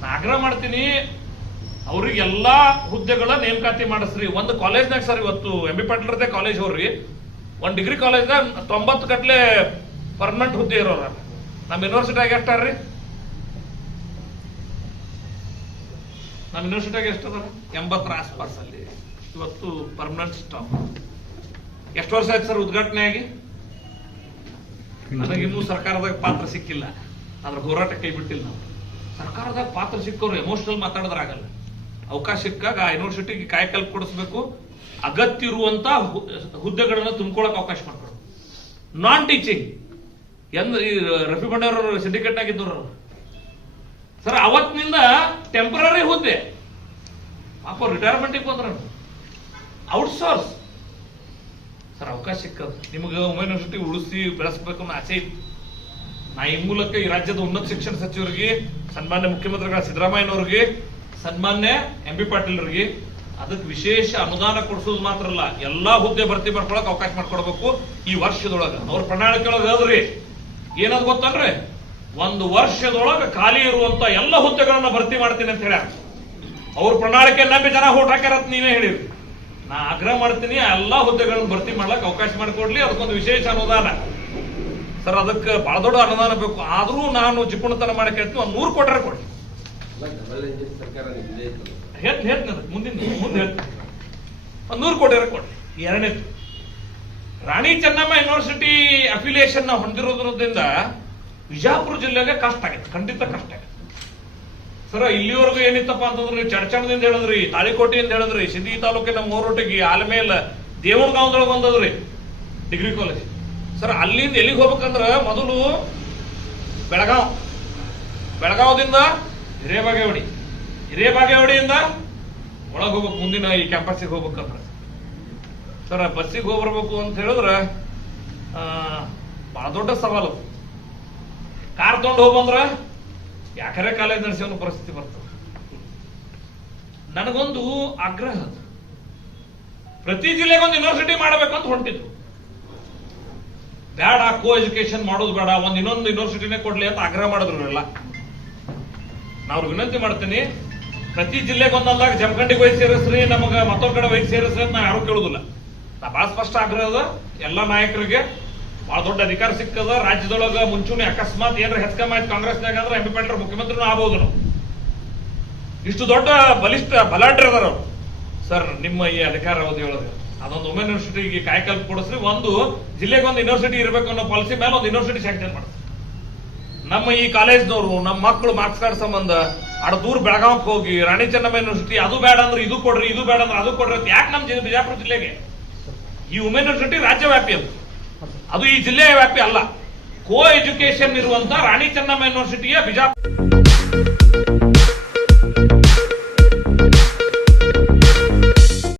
ನಾ ಆಗ್ರಹ ಮಾಡ್ತೀನಿ, ಅವ್ರಿಗೆ ಎಲ್ಲಾ ಹುದ್ದೆಗಳ ನೇಮಕಾತಿ ಮಾಡಿಸ್ರಿ. ಒಂದು ಕಾಲೇಜ್ನಾಗ ಸರ್, ಇವತ್ತು ಎಂ ಬಿ ಪಾಟೀಲ್ರದೇ ಕಾಲೇಜ್ ಅವ್ರಿ, ಒಂದು ಡಿಗ್ರಿ ಕಾಲೇಜ್ನಾಗ 90 ಗಟ್ಲೆ ಪರ್ಮನೆಂಟ್ ಹುದ್ದೆ ಇರೋರ. ನಮ್ಮ ಯೂನಿವರ್ಸಿಟಿಯಾಗ ಎಷ್ಟಾರ್ರಿ? ನಮ್ಮ ಯೂನಿವರ್ಸಿಟಿಯಾಗ ಎಷ್ಟು ಅದ? 80 ಆಸ್ಪಾಸ್ ಅಲ್ಲಿ ಇವತ್ತು ಪರ್ಮನೆಂಟ್ ಸ್ಟಾಪ್. ಎಷ್ಟು ವರ್ಷ ಆಯ್ತು ಸರ್ ಉದ್ಘಾಟನೆ ಆಗಿ? ನನಗಿನ್ನೂ ಸರ್ಕಾರದಾಗ ಪಾತ್ರ ಸಿಕ್ಕಿಲ್ಲ, ಅದ್ರ ಹೋರಾಟ ಕೈ ಬಿಟ್ಟಿಲ್ಲ. ನಾವು ಸರ್ಕಾರದಾಗ ಪಾತ್ರ ಸಿಕ್ಕೋರು ಎಮೋಷನಲ್ ಮಾತಾಡಿದ್ರೆ ಆಗಲ್ಲ. ಅವಕಾಶ ಸಿಕ್ಕಾಗ ಆ ಯೂನಿವರ್ಸಿಟಿಗೆ ಕಾಯಕಲ್ಪ ಕೊಡಿಸ್ಬೇಕು, ಅಗತ್ಯ ಇರುವಂತ ಹುದ್ದೆಗಳನ್ನ ತುಂಬಿಕೊಳ್ಳಕ್ ಅವಕಾಶ ಮಾಡ್ಕೊಡು. ನಾನ್ ಟೀಚಿಂಗ್ ಈ ರಫಿ ಬಂಡೇರವರು ಸಿಂಡಿಕೇಟ್ ಆಗಿದ್ದವರು ಸರ್, ಅವತ್ತಿನಿಂದ ಟೆಂಪರರಿ ಹುದ್ದೆ, ಪಾಪ ರಿಟೈರ್ಮೆಂಟಿಗೆ ಬಂದ್ರ ಔಟ್ಸೋರ್ಸ್ ಸರ್. ಅವಕಾಶ ಸಿಕ್ಕದು ನಿಮಗೆ ವುಮೆನ್ ಯೂನಿವರ್ಸಿಟಿ ಉಳಿಸಿ ಬೆಳೆಸಬೇಕು ಅನ್ನೋ ಆಸೆ ಇತ್ತು. ನಾ ಈ ಮೂಲಕ ಈ ರಾಜ್ಯದ ಉನ್ನತ ಶಿಕ್ಷಣ ಸಚಿವರಿಗೆ, ಸನ್ಮಾನ್ಯ ಮುಖ್ಯಮಂತ್ರಿಗಳ ಸಿದ್ದರಾಮಯ್ಯನವ್ರಿಗೆ, ಸನ್ಮಾನ್ಯ ಎಂ ಬಿ ಪಾಟೀಲ್ರಿಗೆ ಅದಕ್ಕೆ ವಿಶೇಷ ಅನುದಾನ ಕೊಡಿಸೋದು ಮಾತ್ರ ಅಲ್ಲ, ಎಲ್ಲಾ ಹುದ್ದೆ ಭರ್ತಿ ಮಾಡ್ಕೊಳಕ್ ಅವಕಾಶ ಮಾಡ್ಕೊಡ್ಬೇಕು ಈ ವರ್ಷದೊಳಗ. ಅವ್ರ ಪ್ರಣಾಳಿಕೆ ಒಳಗೆ ಹೇಳ್ರಿ ಏನದ್ ಗೊತ್ತನ್ರಿ, 1 ವರ್ಷದೊಳಗೆ ಖಾಲಿ ಇರುವಂತ ಎಲ್ಲ ಹುದ್ದೆಗಳನ್ನ ಭರ್ತಿ ಮಾಡ್ತೀನಿ ಅಂತ ಹೇಳ್ಯಾರ. ಅವ್ರ ಪ್ರಣಾಳಿಕೆ ನಂಬಿ ಜನ ಓಟ್ ಹಾಕ್ಯಾರತ್ ನೀವೇ ಹೇಳಿರಿ. ನಾ ಆಗ್ರಹ ಮಾಡ್ತೀನಿ, ಎಲ್ಲಾ ಹುದ್ದೆಗಳನ್ನ ಭರ್ತಿ ಮಾಡ್ಲಕ್ ಅವಕಾಶ ಮಾಡಿಕೊಡ್ಲಿ, ಅದಕ್ಕೊಂದು ವಿಶೇಷ ಅನುದಾನ ಸರ್. ಅದಕ್ಕೆ ಬಹಳ ದೊಡ್ಡ ಅನುದಾನ ಬೇಕು. ಆದ್ರೂ ನಾನು ಜಿಪುಣತನ ಮಾಡಿ ಕೇಳ್ತೀನಿ, 100 ಕೋಟಿ ಕೊಡಿ. ಹೇಳ್ತೀನಿ ಮುಂದೆ ಹೇಳ್ತೀನಿ, 100 ಕೋಟಿ ಕೊಡಿ. ಎರಡನೇದು, ರಾಣಿ ಚೆನ್ನಮ್ಮ ಯೂನಿವರ್ಸಿಟಿ ಅಫಿಲಿಯೇಷನ್ ಹೊಂದಿರೋದ್ರಿಂದ ವಿಜಾಪುರ ಜಿಲ್ಲೆಗೆ ಕಷ್ಟ ಆಗಿದೆ, ಖಂಡಿತ ಕಷ್ಟ ಆಗಿದೆ ಸರ್. ಇಲ್ಲಿವರೆಗೂ ಏನಿತ್ತಪ್ಪ ಅಂತಂದ್ರೆ, ಚಡ್ಚಣದಿಂದ ಹೇಳಿದ್ರಿ, ತಾಳಿಕೋಟೆಯಿಂದ ಹೇಳಿದ್ರಿ, ಸಿಂದಗಿ ತಾಲೂಕಿನ ಮೂರೊಟ್ಟಿಗೆ ಆಲಮೇಲ ದೇವನಗಾಂವದೊಳಗೆ ಒಂದದ್ರಿ ಡಿಗ್ರಿ ಕಾಲೇಜ್ ಸರ್. ಅಲ್ಲಿಂದ ಎಲ್ಲಿಗೆ ಹೋಗ್ಬೇಕಂದ್ರ ಮೊದಲು ಬೆಳಗಾವದಿಂದ ಹಿರೇಬಾಗೇವಾಡಿಯಿಂದ ಒಳಗೆ ಹೋಗ್ಬೇಕು, ಮುಂದಿನ ಈ ಕ್ಯಾಂಪಸ್ಸಿಗೆ ಹೋಗ್ಬೇಕಂದ್ರ ಸರ್. ಬಸ್ಸಿಗೆ ಹೋಗ್ಬರ್ಬೇಕು ಅಂತ ಹೇಳಿದ್ರೆ ಬಹಳ ದೊಡ್ಡ ಸವಾಲು. ಕಾರ್ ತಗೊಂಡು ಹೋಗ್ಬಂದ್ರ ಯಾಕರೆ ಕಾಲೇಜ್ ನಡೆಸೋ ಪರಿಸ್ಥಿತಿ ಬರ್ತದೆ. ನನಗೊಂದು ಆಗ್ರಹ, ಪ್ರತಿ ಜಿಲ್ಲೆಗೊಂದು ಯೂನಿವರ್ಸಿಟಿ ಮಾಡಬೇಕಂತ ಹೊಂಟಿದ್ರು. ಬೇಡ, ಕೋ ಎಜುಕೇಶನ್ ಮಾಡೋದು ಬೇಡ, ಇನ್ನೊಂದು ಯೂನಿವರ್ಸಿಟಿನೇ ಕೊಡ್ಲಿ ಅಂತ ಆಗ್ರಹ ಮಾಡಿದ್ರು ಎಲ್ಲ. ನಾವು ವಿನಂತಿ ಮಾಡ್ತೀನಿ, ಪ್ರತಿ ಜಿಲ್ಲೆಗೆ ಒಂದೊಂದಾಗ ಜಮಖಂಡಿಗೆ ಹೋಗಿ ಸೇರಿಸ್ರಿ, ನಮಗ ಮತ್ತೊಂದ್ ಕಡೆ ಹೋಗಿ ಸೇರಿಸ್ರಿ ಅಂತ ನಾ ಯಾರು ಕೇಳುದಿಲ್ಲ. ನಾ ಬಹಳ ಸ್ಪಷ್ಟ ಆಗ್ರಹ ಅದ ಎಲ್ಲ ನಾಯಕರಿಗೆ. ಬಹಳ ದೊಡ್ಡ ಅಧಿಕಾರ ಸಿಕ್ಕದ ರಾಜ್ಯದೊಳಗ. ಮುಂಚೂಣಿ ಅಕಸ್ಮಾತ್ ಏನಾರ ಹೆಚ್ಕಮ್ಮ ಆಯ್ತು ಕಾಂಗ್ರೆಸ್ನಾಗ ಅಂದ್ರೆ ಎಂ ಬಿ ಪಾಟೀಲ್ ಮುಖ್ಯಮಂತ್ರಿನೂ ಆಗ್ಬೋದು. ನಾವು ಇಷ್ಟು ದೊಡ್ಡ ಬಲಾಢ್ಯ ಅದಾರ ಅವರು ಸರ್. ನಿಮ್ಮ ಈ ಅಧಿಕಾರ ಅವಧಿ ಒಳಗೆ ಅದೊಂದು ವುಮೆನ್ ಯೂನಿವರ್ಸಿಟಿಗೆ ಕಾಯಕಲ್ಪ ಕೊಡಿಸ್ರಿ. ಒಂದು ಜಿಲ್ಲೆಗೆ ಒಂದು ಯೂನಿವರ್ಸಿಟಿ ಇರಬೇಕು ಅನ್ನೋ ಪಾಲಿಸಿ ಮೇಲೆ ಒಂದು ಯೂನಿವರ್ಸಿಟಿ ಸ್ಯಾಂಕ್ಷನ್ ಮಾಡ್ತಾರೆ. ನಮ್ಮ ಈ ಕಾಲೇಜ್ನವರು ನಮ್ಮ ಮಕ್ಕಳು ಮಾರ್ಕ್ಸ್ ಕಾರ್ಡ್ ಸಂಬಂಧ ಅಡ ದೂರ ಬೆಳಗಾವಿಗೆ ಹೋಗಿ ರಾಣಿ ಚೆನ್ನಮ್ಮ ಯೂನಿವರ್ಸಿಟಿ ಅದು ಬೇಡ ಅಂದ್ರೆ ಇದು ಕೊಡ್ರಿ, ಇದು ಬೇಡ ಅಂದ್ರೆ ಅದು ಕೊಡ್ರಿ ಅಂತ ಯಾಕೆ ನಮ್ಮ ಬಿಜಾಪುರ ಜಿಲ್ಲೆಗೆ? ಈ ವುಮೆನ್ ಯೂನಿವರ್ಸಿಟಿ ರಾಜ್ಯ ವ್ಯಾಪಿ ಅದು ಈ ಜಿಲ್ಲೆಯ ವ್ಯಾಪಿ ಅಲ್ಲ. ಕೋ ಎಜುಕೇಶನ್ ಇರುವಂತ ರಾಣಿ ಚೆನ್ನಮ್ಮ ಯೂನಿವರ್ಸಿಟಿಯ ಬಿಜಾಪುರ